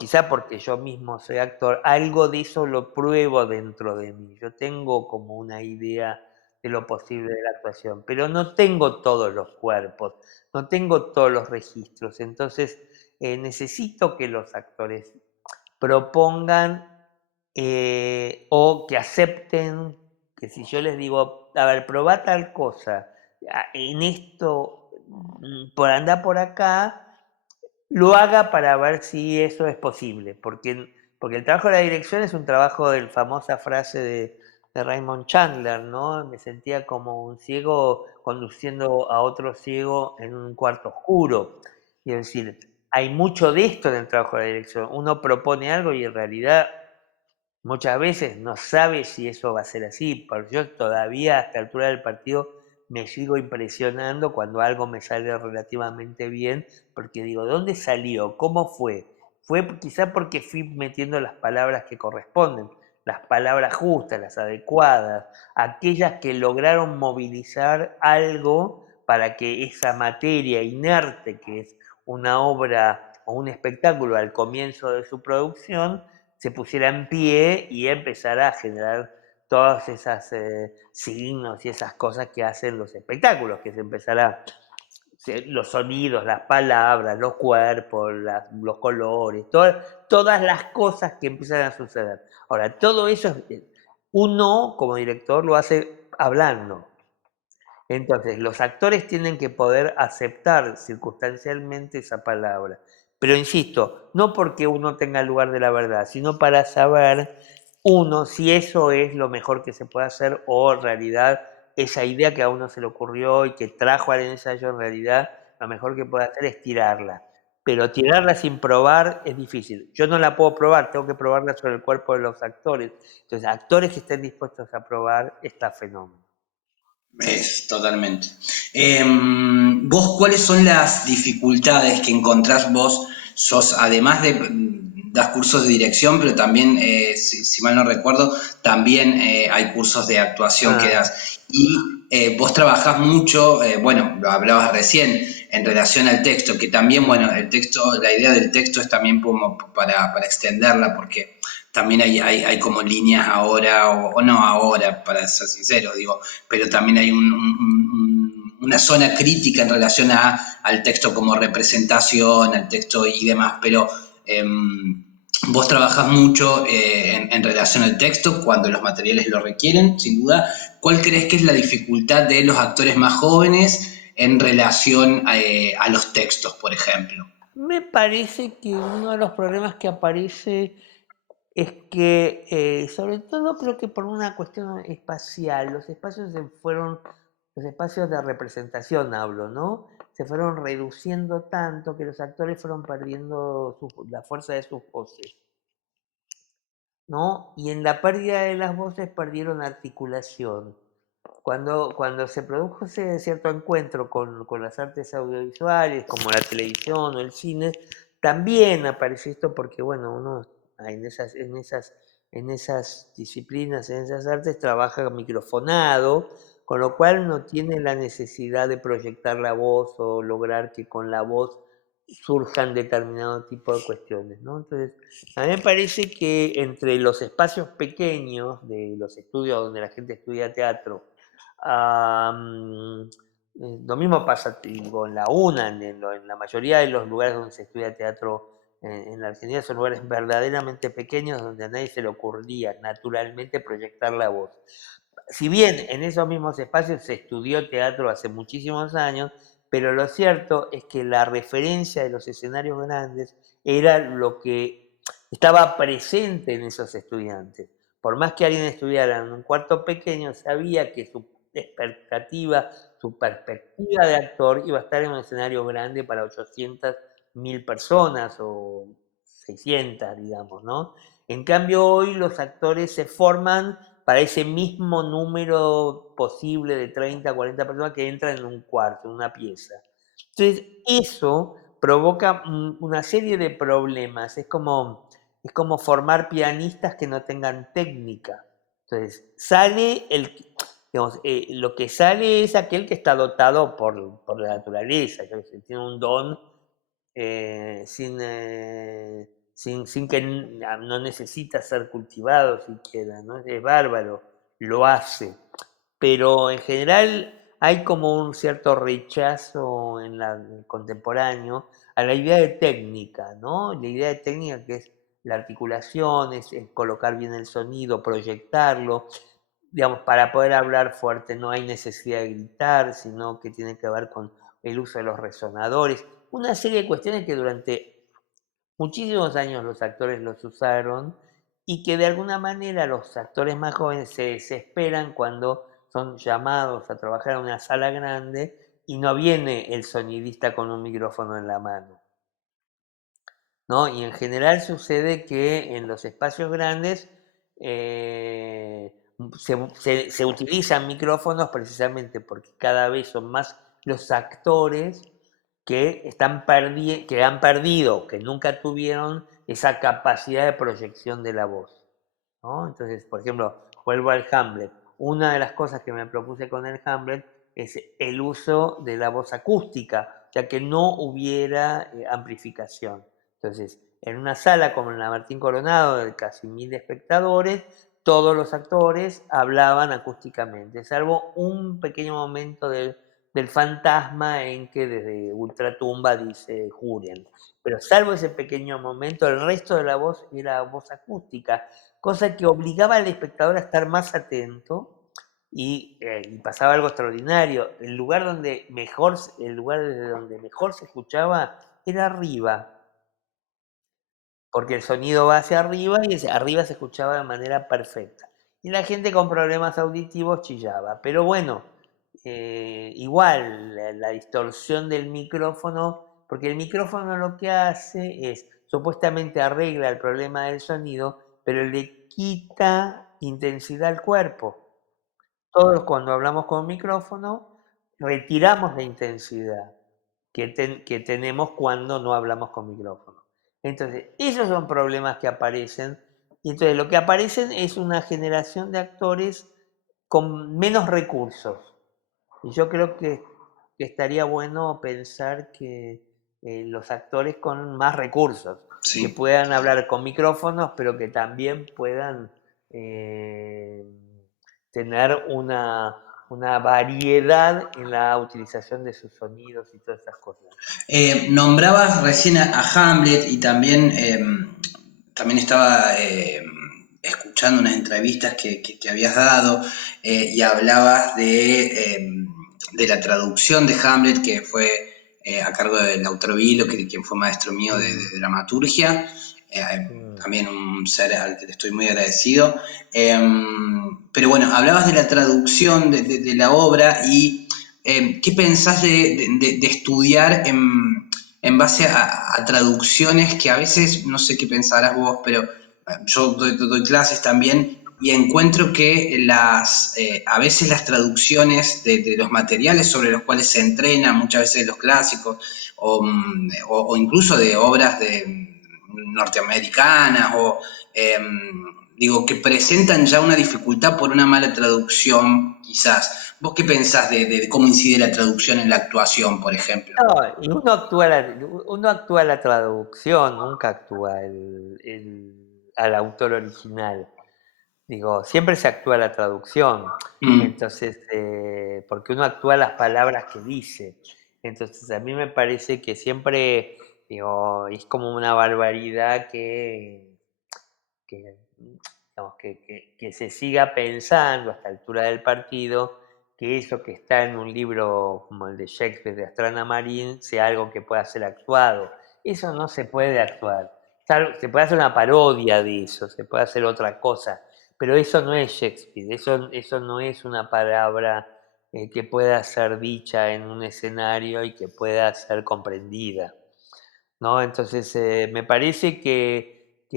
quizá porque yo mismo soy actor, algo de eso lo pruebo dentro de mí. Yo tengo como una idea de lo posible de la actuación, pero no tengo todos los cuerpos, no tengo todos los registros. Entonces, necesito que los actores propongan o que acepten que si yo les digo, a ver, probá tal cosa, en esto, por andar por acá, lo haga para ver si eso es posible, porque el trabajo de la dirección es un trabajo de la famosa frase de Raymond Chandler, ¿no? Me sentía como un ciego conduciendo a otro ciego en un cuarto oscuro. Y es decir, hay mucho de esto en el trabajo de la dirección. Uno propone algo y en realidad muchas veces no sabe si eso va a ser así, pero yo todavía a esta altura del partido me sigo impresionando cuando algo me sale relativamente bien, porque digo, ¿dónde salió? ¿Cómo fue? Fue quizá porque fui metiendo las palabras que corresponden, las palabras justas, las adecuadas, aquellas que lograron movilizar algo para que esa materia inerte, que es una obra o un espectáculo al comienzo de su producción, se pusiera en pie y empezara a generar todas esas signos y esas cosas que hacen los espectáculos, que se empezara los sonidos, las palabras, los cuerpos, los colores, todas las cosas que empiezan a suceder. Ahora, todo eso uno como director lo hace hablando. Entonces, los actores tienen que poder aceptar circunstancialmente esa palabra. Pero insisto, no porque uno tenga el lugar de la verdad, sino para saber uno si eso es lo mejor que se puede hacer o en realidad esa idea que a uno se le ocurrió y que trajo al ensayo, en realidad lo mejor que puede hacer es tirarla. Pero tirarla sin probar es difícil. Yo no la puedo probar, tengo que probarla sobre el cuerpo de los actores. Entonces, actores que estén dispuestos a probar, está fenómeno. Es, totalmente. ¿Vos cuáles son las dificultades que encontrás vos? Sos, además de, das cursos de dirección, pero también, si mal no recuerdo, también hay cursos de actuación que Ah, das. Y vos trabajás mucho, bueno, lo hablabas recién, en relación al texto, que también, bueno, el texto, la idea del texto es también como para extenderla, porque también hay como líneas ahora, o no ahora, para ser sincero, digo, pero también hay una zona crítica en relación al texto como representación, al texto y demás, pero vos trabajás mucho en relación al texto cuando los materiales lo requieren, sin duda. ¿Cuál crees que es la dificultad de los actores más jóvenes en relación a los textos, por ejemplo? Me parece que uno de los problemas que aparece es que, sobre todo creo que por una cuestión espacial, los espacios los espacios de representación hablo, ¿no? Se fueron reduciendo tanto que los actores fueron perdiendo la fuerza de sus voces, ¿no? Y en la pérdida de las voces perdieron articulación. Cuando se produjo ese cierto encuentro con las artes audiovisuales, como la televisión o el cine, también apareció esto porque, bueno, uno en esas disciplinas, en esas artes, trabaja microfonado, con lo cual no tiene la necesidad de proyectar la voz o lograr que con la voz surjan determinado tipo de cuestiones, ¿no? Entonces, a mí me parece que entre los espacios pequeños de los estudios donde la gente estudia teatro, lo mismo pasa digo, en la UNA, en la mayoría de los lugares donde se estudia teatro en la Argentina, son lugares verdaderamente pequeños donde a nadie se le ocurría naturalmente proyectar la voz. Si bien en esos mismos espacios se estudió teatro hace muchísimos años, pero lo cierto es que la referencia de los escenarios grandes era lo que estaba presente en esos estudiantes. Por más que alguien estudiara en un cuarto pequeño, sabía que su perspectiva de actor iba a estar en un escenario grande para 800.000 personas o 600, digamos, ¿no? En cambio, hoy los actores se forman para ese mismo número posible de 30, 40 personas que entran en un cuarto, en una pieza. Entonces, eso provoca una serie de problemas. Es como formar pianistas que no tengan técnica. Entonces, digamos, lo que sale es aquel que está dotado por la naturaleza, que tiene un don sin que no necesita ser cultivado siquiera, ¿no? Es bárbaro, lo hace. Pero en general hay como un cierto rechazo en el contemporáneo a la idea de técnica, ¿no? La idea de técnica que es la articulación, es colocar bien el sonido, proyectarlo. Digamos, para poder hablar fuerte no hay necesidad de gritar, sino que tiene que ver con el uso de los resonadores. Una serie de cuestiones que durante muchísimos años los actores los usaron y que de alguna manera los actores más jóvenes se desesperan cuando son llamados a trabajar en una sala grande y no viene el sonidista con un micrófono en la mano, ¿no? Y en general sucede que en los espacios grandes eh, se utilizan micrófonos precisamente porque cada vez son más los actores que han perdido, que nunca tuvieron esa capacidad de proyección de la voz, ¿no? Entonces, por ejemplo, vuelvo al Hamlet. Una de las cosas que me propuse con el Hamlet es el uso de la voz acústica, ya que no hubiera amplificación. Entonces, en una sala como en la Martín Coronado, de casi 1000 espectadores, todos los actores hablaban acústicamente, salvo un pequeño momento del fantasma en que desde Ultratumba dice juren. Pero salvo ese pequeño momento, el resto de la voz era voz acústica, cosa que obligaba al espectador a estar más atento y pasaba algo extraordinario. El lugar desde donde mejor se escuchaba era arriba, porque el sonido va hacia arriba y arriba se escuchaba de manera perfecta. Y la gente con problemas auditivos chillaba. Pero bueno, igual la distorsión del micrófono, porque el micrófono lo que hace es, supuestamente arregla el problema del sonido, pero le quita intensidad al cuerpo. Todos cuando hablamos con micrófono retiramos la intensidad que tenemos cuando no hablamos con micrófono. Entonces, esos son problemas que aparecen. Y entonces lo que aparecen es una generación de actores con menos recursos. Y yo creo que estaría bueno pensar que los actores con más recursos, que Sí. puedan hablar con micrófonos, pero que también puedan tener una variedad en la utilización de sus sonidos y todas esas cosas. Nombrabas recién a Hamlet y también, también estaba escuchando unas entrevistas que habías dado y hablabas de la traducción de Hamlet que fue a cargo del autor Vilo, quien fue maestro mío de dramaturgia. También un ser al que le estoy muy agradecido. Pero bueno, hablabas de la traducción de la obra y ¿qué pensás de estudiar en base a traducciones que a veces, no sé qué pensarás vos, pero yo doy clases también y encuentro que a veces las traducciones de los materiales sobre los cuales se entrenan, muchas veces los clásicos, o incluso de obras norteamericanas, digo, que presentan ya una dificultad por una mala traducción, quizás. ¿Vos qué pensás de cómo incide la traducción en la actuación, por ejemplo? No, y uno actúa la traducción, nunca actúa al autor original. Digo, siempre se actúa la traducción. Mm, Entonces, porque uno actúa las palabras que dice. Entonces, a mí me parece que siempre, digo, es como una barbaridad que, digamos, que se siga pensando a esta altura del partido que eso que está en un libro como el de Shakespeare de Astrana Marín sea algo que pueda ser actuado. Eso no se puede actuar. Se puede hacer una parodia de eso, se puede hacer otra cosa, pero eso no es Shakespeare, eso no es una palabra que pueda ser dicha en un escenario y que pueda ser comprendida, ¿no? Entonces, me parece que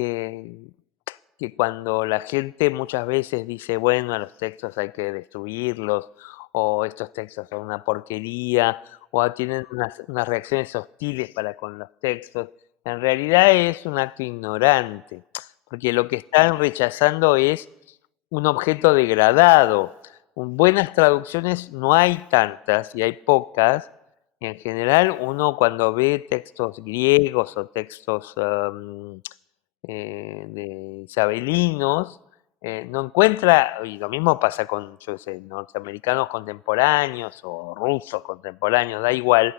cuando la gente muchas veces dice, bueno, a los textos hay que destruirlos, o estos textos son una porquería, o tienen unas reacciones hostiles para con los textos, en realidad es un acto ignorante, porque lo que están rechazando es un objeto degradado. Buenas traducciones no hay tantas y hay pocas. Y en general uno cuando ve textos griegos o textos de isabelinos, no encuentra, y lo mismo pasa con, yo sé, norteamericanos contemporáneos o rusos contemporáneos, da igual,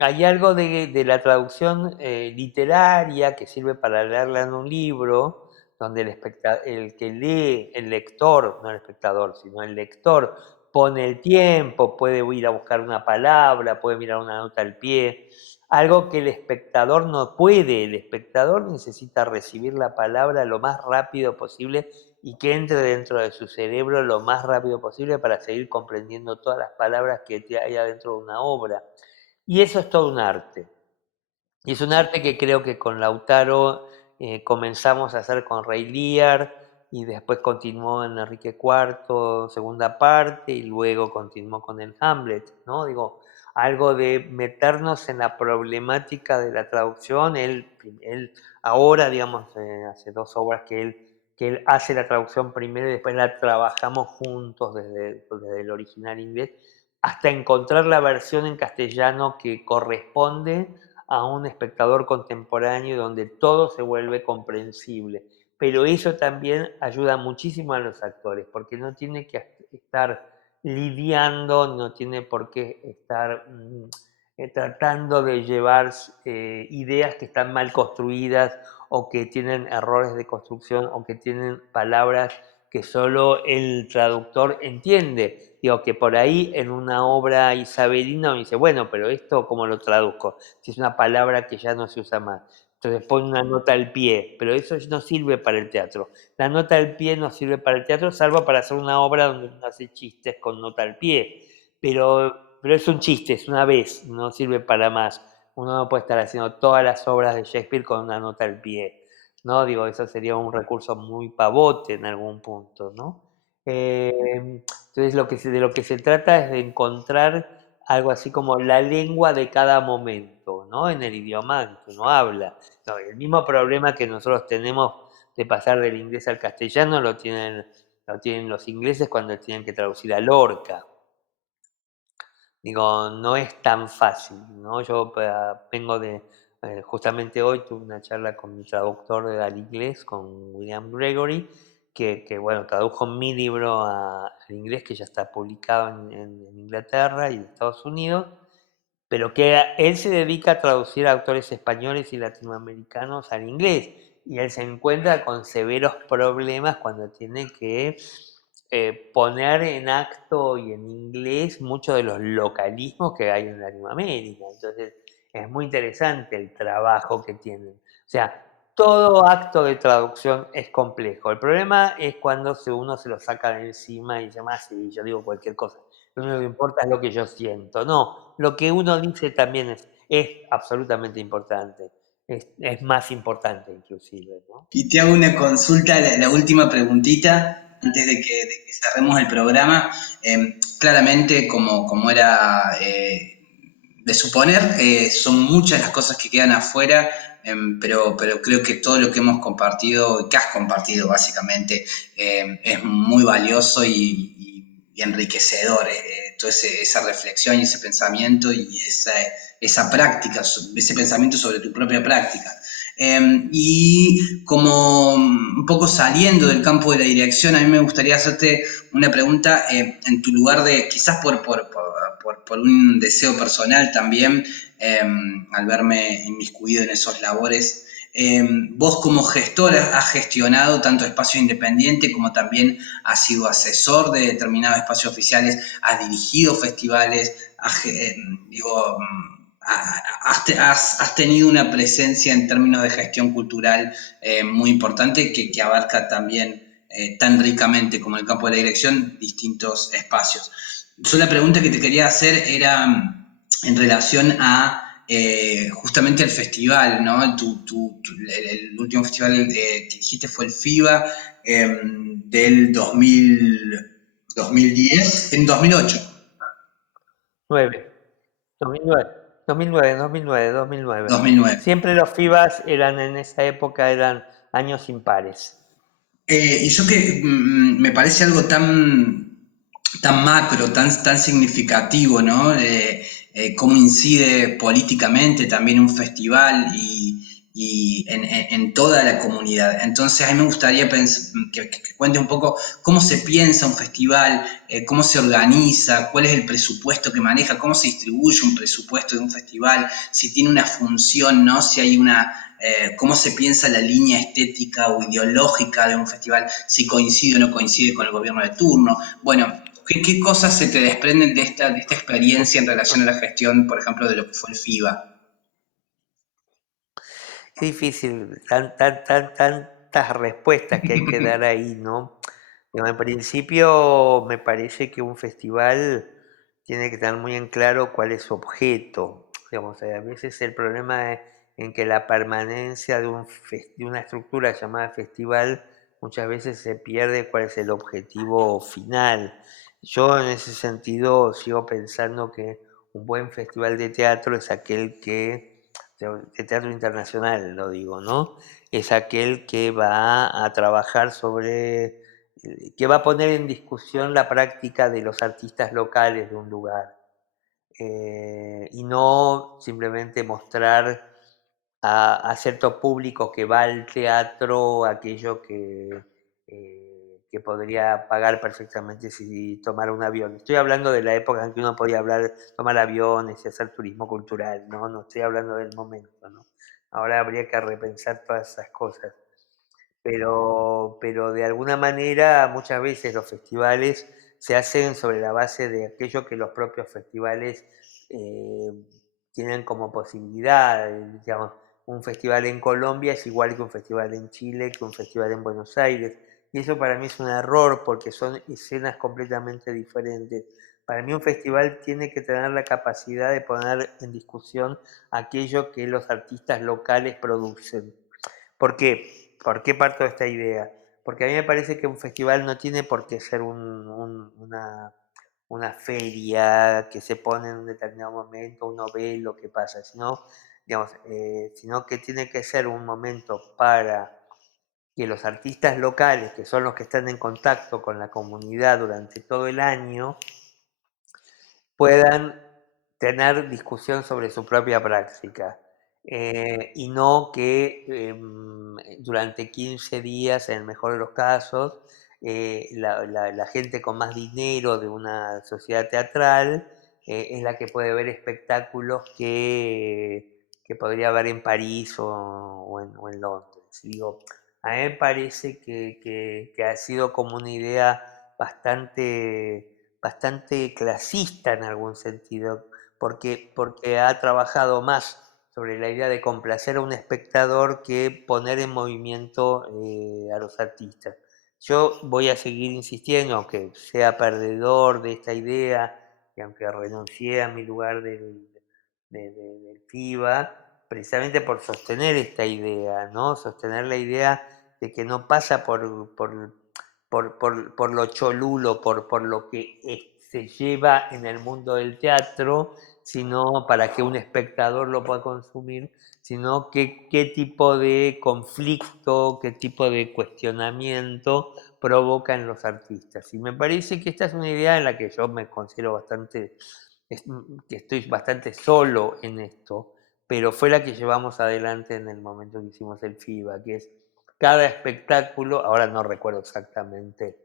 hay algo de la traducción literaria que sirve para leerla en un libro, donde el que lee, el lector, no el espectador, sino el lector, pone el tiempo, puede ir a buscar una palabra, puede mirar una nota al pie, algo que el espectador no puede. El espectador necesita recibir la palabra lo más rápido posible y que entre dentro de su cerebro lo más rápido posible para seguir comprendiendo todas las palabras que hay adentro de una obra. Y eso es todo un arte. Y es un arte que creo que con Lautaro comenzamos a hacer con Rey Lear y después continuó en Enrique IV, segunda parte, y luego continuó con el Hamlet, ¿no? Digo, algo de meternos en la problemática de la traducción. Él ahora, digamos, hace dos obras que él hace la traducción primero y después la trabajamos juntos desde el original inglés hasta encontrar la versión en castellano que corresponde a un espectador contemporáneo donde todo se vuelve comprensible. Pero eso también ayuda muchísimo a los actores, porque no tiene que estar lidiando, no tiene por qué estar tratando de llevar ideas que están mal construidas o que tienen errores de construcción o que tienen palabras que solo el traductor entiende. Digo que por ahí en una obra isabelina me dice, bueno, pero esto ¿cómo lo traduzco? Si es una palabra que ya no se usa más. Entonces pone una nota al pie, pero eso no sirve para el teatro. La nota al pie no sirve para el teatro, salvo para hacer una obra donde uno hace chistes con nota al pie. Pero es un chiste, es una vez, no sirve para más. Uno no puede estar haciendo todas las obras de Shakespeare con una nota al pie, ¿no? Digo, eso sería un recurso muy pavote en algún punto, ¿no? Entonces, de lo que se trata es de encontrar algo así como la lengua de cada momento, ¿no? En el idioma en que uno habla. No, el mismo problema que nosotros tenemos de pasar del inglés al castellano lo tienen los ingleses cuando tienen que traducir a Lorca. Digo, no es tan fácil, ¿no? Yo vengo justamente hoy tuve una charla con mi traductor al inglés, con William Gregory, bueno, tradujo mi libro al inglés, que ya está publicado en Inglaterra y en Estados Unidos, pero que él se dedica a traducir a autores españoles y latinoamericanos al inglés, y él se encuentra con severos problemas cuando tiene que poner en acto y en inglés muchos de los localismos que hay en Latinoamérica. Entonces es muy interesante el trabajo que tienen. O sea, todo acto de traducción es complejo. El problema es cuando uno se lo saca de encima y dice, más sí, yo digo cualquier cosa. Lo único que importa es lo que yo siento. No, lo que uno dice también es absolutamente importante. Es más importante inclusive, ¿no? Y te hago una consulta, la última preguntita, antes de que cerremos el programa. Claramente, como era de suponer, son muchas las cosas que quedan afuera, pero creo que todo lo que hemos compartido, que has compartido básicamente, es muy valioso y enriquecedor. Toda esa reflexión y ese pensamiento y esa práctica, ese pensamiento sobre tu propia práctica. Y como un poco saliendo del campo de la dirección, a mí me gustaría hacerte una pregunta en tu lugar de, quizás por un deseo personal también, al verme inmiscuido en esos labores. Vos como gestora has gestionado tanto espacios independientes como también has sido asesor de determinados espacios oficiales, has dirigido festivales, digo, has tenido una presencia en términos de gestión cultural muy importante que abarca también tan ricamente como el campo de la dirección distintos espacios. Yo la pregunta que te quería hacer era en relación a justamente el festival, ¿no? El último festival que dijiste fue el FIBA del 2010, en 2008. 9, 2009, 2009, 2009, 2009. 2009. Siempre los FIBAs eran en esa época, eran años impares. Y yo que me parece algo tan macro, tan significativo, ¿no? Cómo incide políticamente también un festival y en toda la comunidad. Entonces, a mí me gustaría que cuente un poco cómo se piensa un festival, cómo se organiza, cuál es el presupuesto que maneja, cómo se distribuye un presupuesto de un festival, si tiene una función, ¿no? Si hay cómo se piensa la línea estética o ideológica de un festival, si coincide o no coincide con el gobierno de turno. Bueno, ¿qué cosas se te desprenden de esta experiencia en relación a la gestión, por ejemplo, de lo que fue el FIBA? Es difícil, tantas respuestas que hay que dar ahí, ¿no? Digo, en principio me parece que un festival tiene que tener muy en claro cuál es su objeto. Digamos, a veces el problema es en que la permanencia de una estructura llamada festival muchas veces se pierde cuál es el objetivo final. Yo en ese sentido sigo pensando que un buen festival de teatro es aquel de teatro internacional lo digo, ¿no? Es aquel que va a trabajar que va a poner en discusión la práctica de los artistas locales de un lugar, y no simplemente mostrar a cierto público que va al teatro aquello que podría pagar perfectamente si tomara un avión. Estoy hablando de la época en que uno podía tomar aviones y hacer turismo cultural, ¿no? No estoy hablando del momento, ¿no? Ahora habría que repensar todas esas cosas. Pero de alguna manera muchas veces los festivales se hacen sobre la base de aquello que los propios festivales eh, tienen como posibilidad. Digamos, un festival en Colombia es igual que un festival en Chile, que un festival en Buenos Aires. Y eso para mí es un error porque son escenas completamente diferentes. Para mí un festival tiene que tener la capacidad de poner en discusión aquello que los artistas locales producen. ¿Por qué? ¿Por qué parto de esta idea? Porque a mí me parece que un festival no tiene por qué ser una feria que se pone en un determinado momento, uno ve lo que pasa, sino que tiene que ser un momento para que los artistas locales, que son los que están en contacto con la comunidad durante todo el año, puedan tener discusión sobre su propia práctica. y no que durante 15 días, en el mejor de los casos, la gente con más dinero de una sociedad teatral es la que puede ver espectáculos que podría ver en París o en Londres. Digo, a mí me parece que ha sido como una idea bastante clasista en algún sentido, porque ha trabajado más sobre la idea de complacer a un espectador que poner en movimiento a los artistas. Yo voy a seguir insistiendo, aunque sea perdedor de esta idea, y aunque renuncié a mi lugar del FIBA, precisamente por sostener esta idea, ¿no? Sostener la idea de que no pasa por lo cholulo, por lo que se lleva en el mundo del teatro, sino para que un espectador lo pueda consumir, sino qué tipo de conflicto, qué tipo de cuestionamiento provoca en los artistas. Y me parece que esta es una idea en la que yo me considero que estoy bastante solo en esto, pero fue la que llevamos adelante en el momento que hicimos el FIBA, que es cada espectáculo, ahora no recuerdo exactamente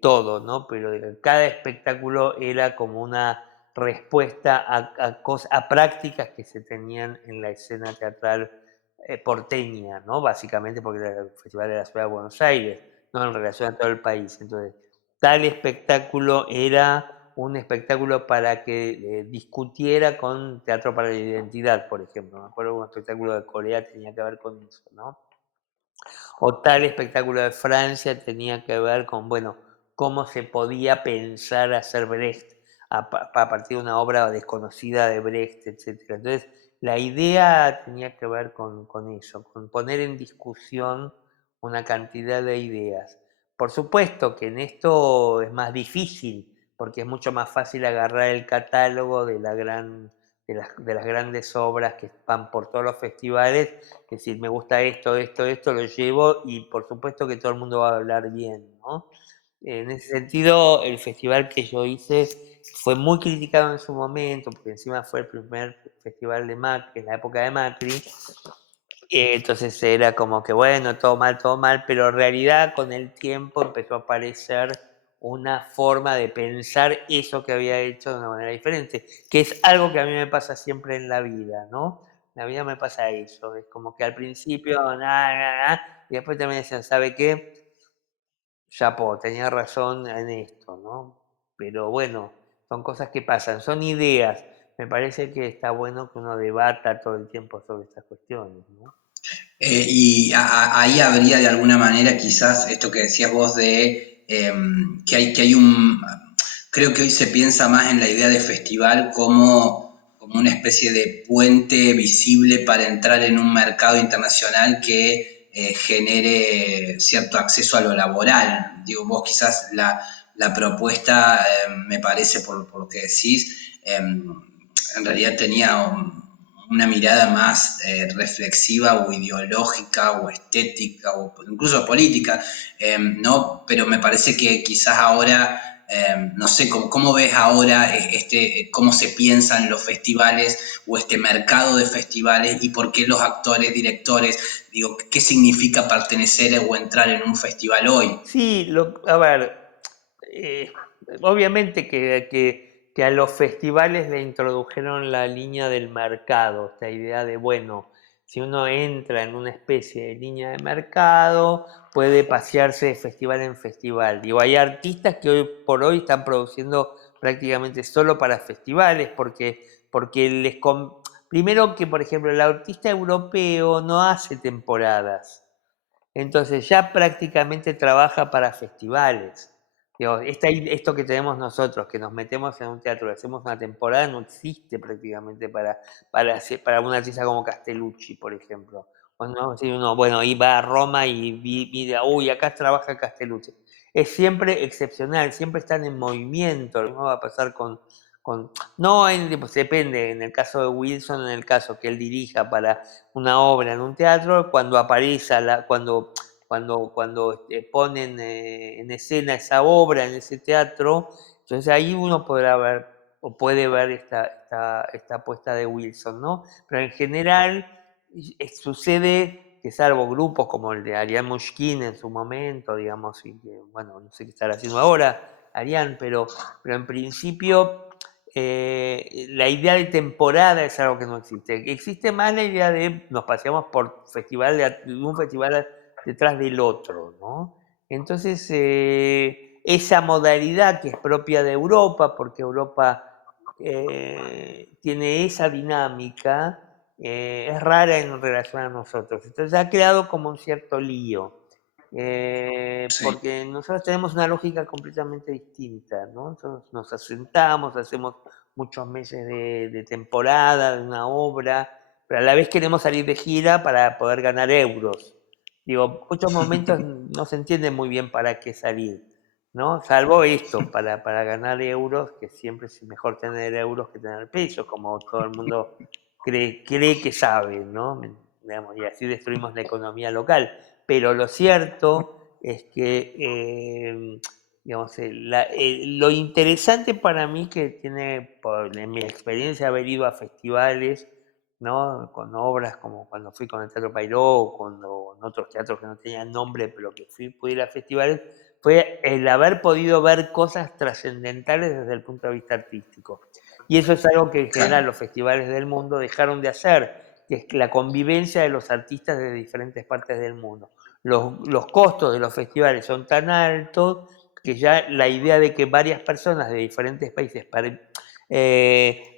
todo, ¿no? Pero cada espectáculo era como una respuesta a prácticas que se tenían en la escena teatral porteña, ¿no? Básicamente porque era el Festival de la Ciudad de Buenos Aires, no en relación a todo el país. Entonces, tal espectáculo era un espectáculo para que discutiera con Teatro para la Identidad, por ejemplo. Me acuerdo que un espectáculo de Corea tenía que ver con eso, ¿no? O tal espectáculo de Francia tenía que ver con, bueno, cómo se podía pensar hacer Brecht a partir de una obra desconocida de Brecht, etc. Entonces, la idea tenía que ver con eso, con poner en discusión una cantidad de ideas. Por supuesto que en esto es más difícil, porque es mucho más fácil agarrar el catálogo de las grandes obras que van por todos los festivales, que si me gusta esto, lo llevo y por supuesto que todo el mundo va a hablar bien, ¿no? En ese sentido, el festival que yo hice fue muy criticado en su momento, porque encima fue el primer festival de Macri, en la época de Macri, entonces era como que bueno, todo mal, pero en realidad con el tiempo empezó a aparecer una forma de pensar eso que había hecho de una manera diferente, que es algo que a mí me pasa siempre en la vida, ¿no? En la vida me pasa eso, es como que al principio, y después también decían, ¿sabe qué? Chapo, tenía razón en esto, ¿no? Pero bueno, son cosas que pasan, son ideas. Me parece que está bueno que uno debata todo el tiempo sobre estas cuestiones, ¿no? Ahí habría de alguna manera quizás esto que decías vos de que hay un... Creo que hoy se piensa más en la idea de festival como una especie de puente visible para entrar en un mercado internacional que genere cierto acceso a lo laboral. Digo, vos quizás la propuesta, me parece por lo que decís, en realidad tenía una mirada más reflexiva o ideológica o estética o incluso política, ¿no? Pero me parece que quizás ahora, no sé, ¿cómo ves ahora cómo se piensan los festivales o este mercado de festivales y por qué los actores, directores, digo, qué significa pertenecer o entrar en un festival hoy? Sí, a ver, eh, obviamente que a los festivales le introdujeron la línea del mercado, esta idea de, bueno, si uno entra en una especie de línea de mercado, puede pasearse de festival en festival. Digo, hay artistas que hoy por hoy están produciendo prácticamente solo para festivales, porque primero que, por ejemplo, el artista europeo no hace temporadas. Entonces ya prácticamente trabaja para festivales. Digo, esto que tenemos nosotros, que nos metemos en un teatro y hacemos una temporada, no existe prácticamente para una artista como Castellucci, por ejemplo. Cuando si uno, bueno, iba a Roma y mira, uy, acá trabaja Castellucci. Es siempre excepcional, siempre están en movimiento. Lo mismo va a pasar no, pues depende, en el caso de Wilson, en el caso que él dirija para una obra en un teatro, cuando aparece, cuando ponen en escena esa obra en ese teatro, entonces ahí uno podrá ver o puede ver esta apuesta de Wilson, ¿no? Pero en general sucede que salvo grupos como el de Ariane Mushkin en su momento, digamos, y que, bueno, no sé qué estará haciendo ahora Ariane, pero en principio la idea de temporada es algo que no existe. Existe más la idea de nos paseamos por festival, de un festival detrás del otro, ¿no? Entonces, esa modalidad que es propia de Europa, porque Europa tiene esa dinámica, es rara en relación a nosotros. Entonces ha creado como un cierto lío. Sí, Porque nosotros tenemos una lógica completamente distinta, ¿no? Nosotros nos asentamos, hacemos muchos meses de temporada, de una obra, pero a la vez queremos salir de gira para poder ganar euros. Digo, muchos momentos no se entiende muy bien para qué salir, ¿no? Salvo esto, para ganar euros, que siempre es mejor tener euros que tener pesos, como todo el mundo cree que sabe, ¿no? Digamos, y así destruimos la economía local. Pero lo cierto es que, digamos, lo interesante para mí que tiene, en mi experiencia, haber ido a festivales, ¿no? Con obras como cuando fui con el Teatro Pairó o con otros teatros que no tenían nombre, pero que pude ir a festivales, fue el haber podido ver cosas trascendentales desde el punto de vista artístico. Y eso es algo que en general claro, los festivales del mundo dejaron de hacer, que es la convivencia de los artistas de diferentes partes del mundo. Los costos de los festivales son tan altos que ya la idea de que varias personas de diferentes países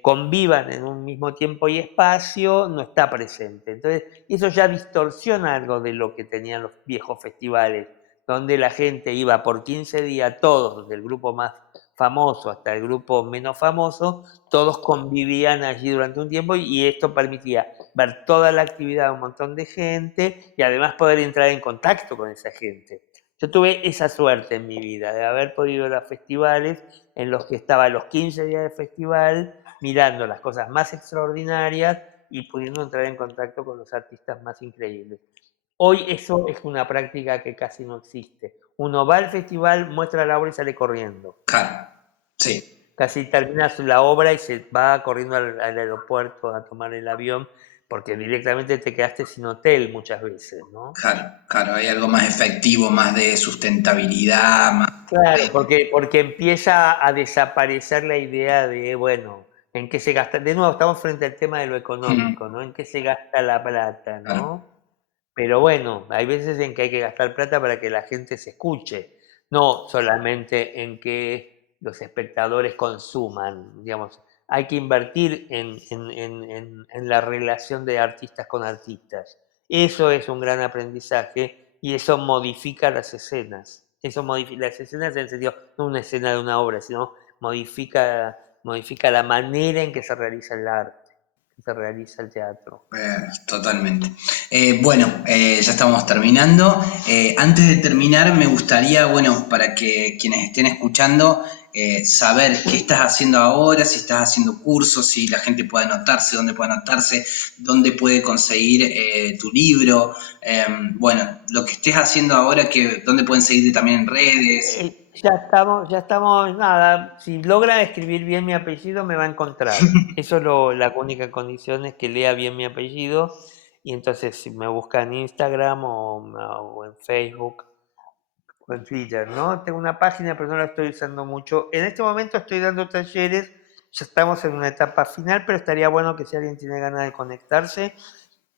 convivan en un mismo tiempo y espacio no está presente. Entonces, eso ya distorsiona algo de lo que tenían los viejos festivales, donde la gente iba por 15 días, todos, desde el grupo más famoso hasta el grupo menos famoso, todos convivían allí durante un tiempo y esto permitía ver toda la actividad de un montón de gente y además poder entrar en contacto con esa gente. Yo tuve esa suerte en mi vida de haber podido ir a festivales en los que estaba los 15 días de festival mirando las cosas más extraordinarias y pudiendo entrar en contacto con los artistas más increíbles. Hoy eso es una práctica que casi no existe. Uno va al festival, muestra la obra y sale corriendo. claro, sí. Casi terminas la obra y se va corriendo al aeropuerto a tomar el avión porque directamente te quedaste sin hotel muchas veces, ¿no? Claro, claro, hay algo más efectivo, más de sustentabilidad, más Claro, de... porque empieza a desaparecer la idea de, bueno, en qué se gasta. De nuevo, estamos frente al tema de lo económico, ¿no? En qué se gasta la plata, Claro, ¿no? Pero bueno, hay veces en que hay que gastar plata para que la gente se escuche, no solamente en que los espectadores consuman, digamos. Hay que invertir en la relación de artistas con artistas. Eso es un gran aprendizaje y eso modifica las escenas. Eso modifica las escenas en el sentido, no una escena de una obra, sino modifica la manera en que se realiza el arte, que se realiza el teatro. totalmente. Bueno, ya estamos terminando. Antes de terminar, me gustaría, bueno, para que quienes estén escuchando, saber qué estás haciendo ahora, si estás haciendo cursos, si la gente puede anotarse, dónde puede conseguir tu libro. Bueno, lo que estés haciendo ahora, dónde pueden seguirte también en redes. Ya estamos, nada, si logra escribir bien mi apellido me va a encontrar. Eso es la única condición es que lea bien mi apellido y entonces si me busca en Instagram o en Facebook o en Twitter, ¿no? Tengo una página pero no la estoy usando mucho. En este momento estoy dando talleres, ya estamos en una etapa final, pero estaría bueno que si alguien tiene ganas de conectarse,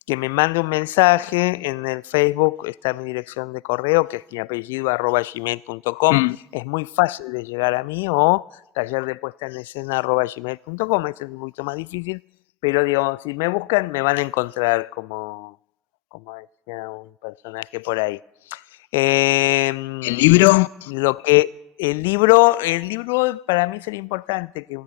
que me mande un mensaje en el Facebook, está mi dirección de correo, que es mi apellido @gmail.com, Mm, es muy fácil de llegar a mí, o taller de puesta en escena @gmail.com, ese es un poquito más difícil, pero digo, si me buscan me van a encontrar como decía un personaje por ahí. ¿El Em, libro? el libro para mí sería importante que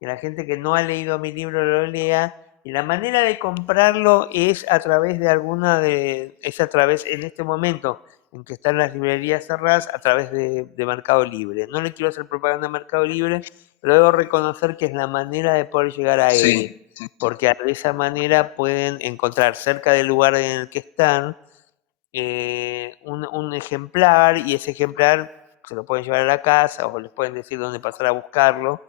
la gente que no ha leído mi libro lo lea. Y la manera de comprarlo es a través es a través, en este momento en que están las librerías cerradas, a través de Mercado Libre. No le quiero hacer propaganda a Mercado Libre, pero debo reconocer que es la manera de poder llegar a él, Sí, sí, porque de esa manera pueden encontrar cerca del lugar en el que están un ejemplar y ese ejemplar se lo pueden llevar a la casa o les pueden decir dónde pasar a buscarlo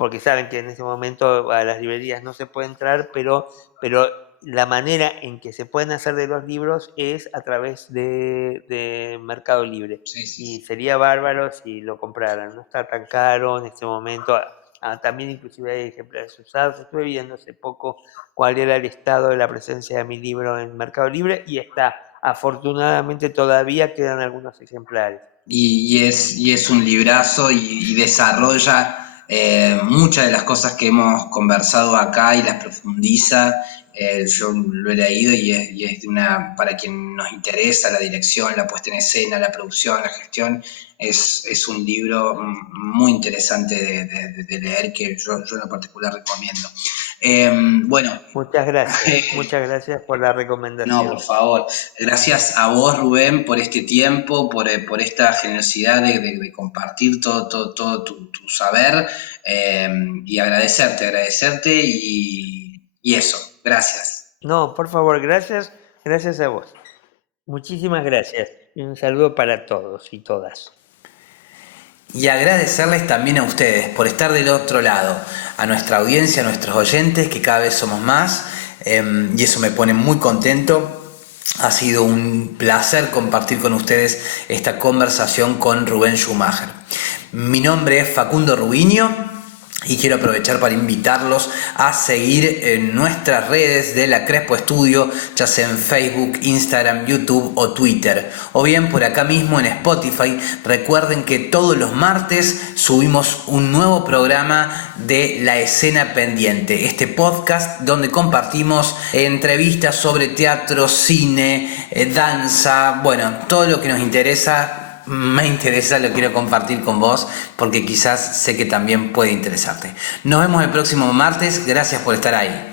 porque saben que en ese momento a las librerías no se puede entrar, pero la manera en que se pueden hacer de los libros es a través de Mercado Libre. Sí, sí, Y sí. sería bárbaro si lo compraran, no está tan caro en este momento. También inclusive hay ejemplares usados. Estuve viendo hace poco cuál era el estado de la presencia de mi libro en Mercado Libre y está, afortunadamente todavía quedan algunos ejemplares. Y es un librazo y desarrolla muchas de las cosas que hemos conversado acá y las profundiza. Yo lo he leído y es de una, para quien nos interesa la dirección, la puesta en escena, la producción, la gestión, es un libro muy interesante de leer que yo en lo particular recomiendo. Bueno, Muchas gracias por la no, recomendación. por favor. Gracias a vos, Rubén, por este tiempo, por esta generosidad de compartir todo tu saber y agradecerte y eso. Gracias. No, por favor, gracias a vos. Muchísimas gracias y un saludo para todos y todas. Y agradecerles también a ustedes por estar del otro lado, a nuestra audiencia, a nuestros oyentes, que cada vez somos más, y eso me pone muy contento. Ha sido un placer compartir con ustedes esta conversación con Rubén Schumacher. Mi nombre es Facundo Rubiño y quiero aprovechar para invitarlos a seguir en nuestras redes de la Crespo Estudio, ya sea en Facebook, Instagram, YouTube o Twitter, o bien por acá mismo en Spotify. Recuerden que todos los martes subimos un nuevo programa de La Escena Pendiente, este podcast donde compartimos entrevistas sobre teatro, cine, danza, bueno, todo lo que nos interesa. Me interesa, lo quiero compartir con vos porque quizás sé que también puede interesarte. Nos vemos el próximo martes, gracias por estar ahí.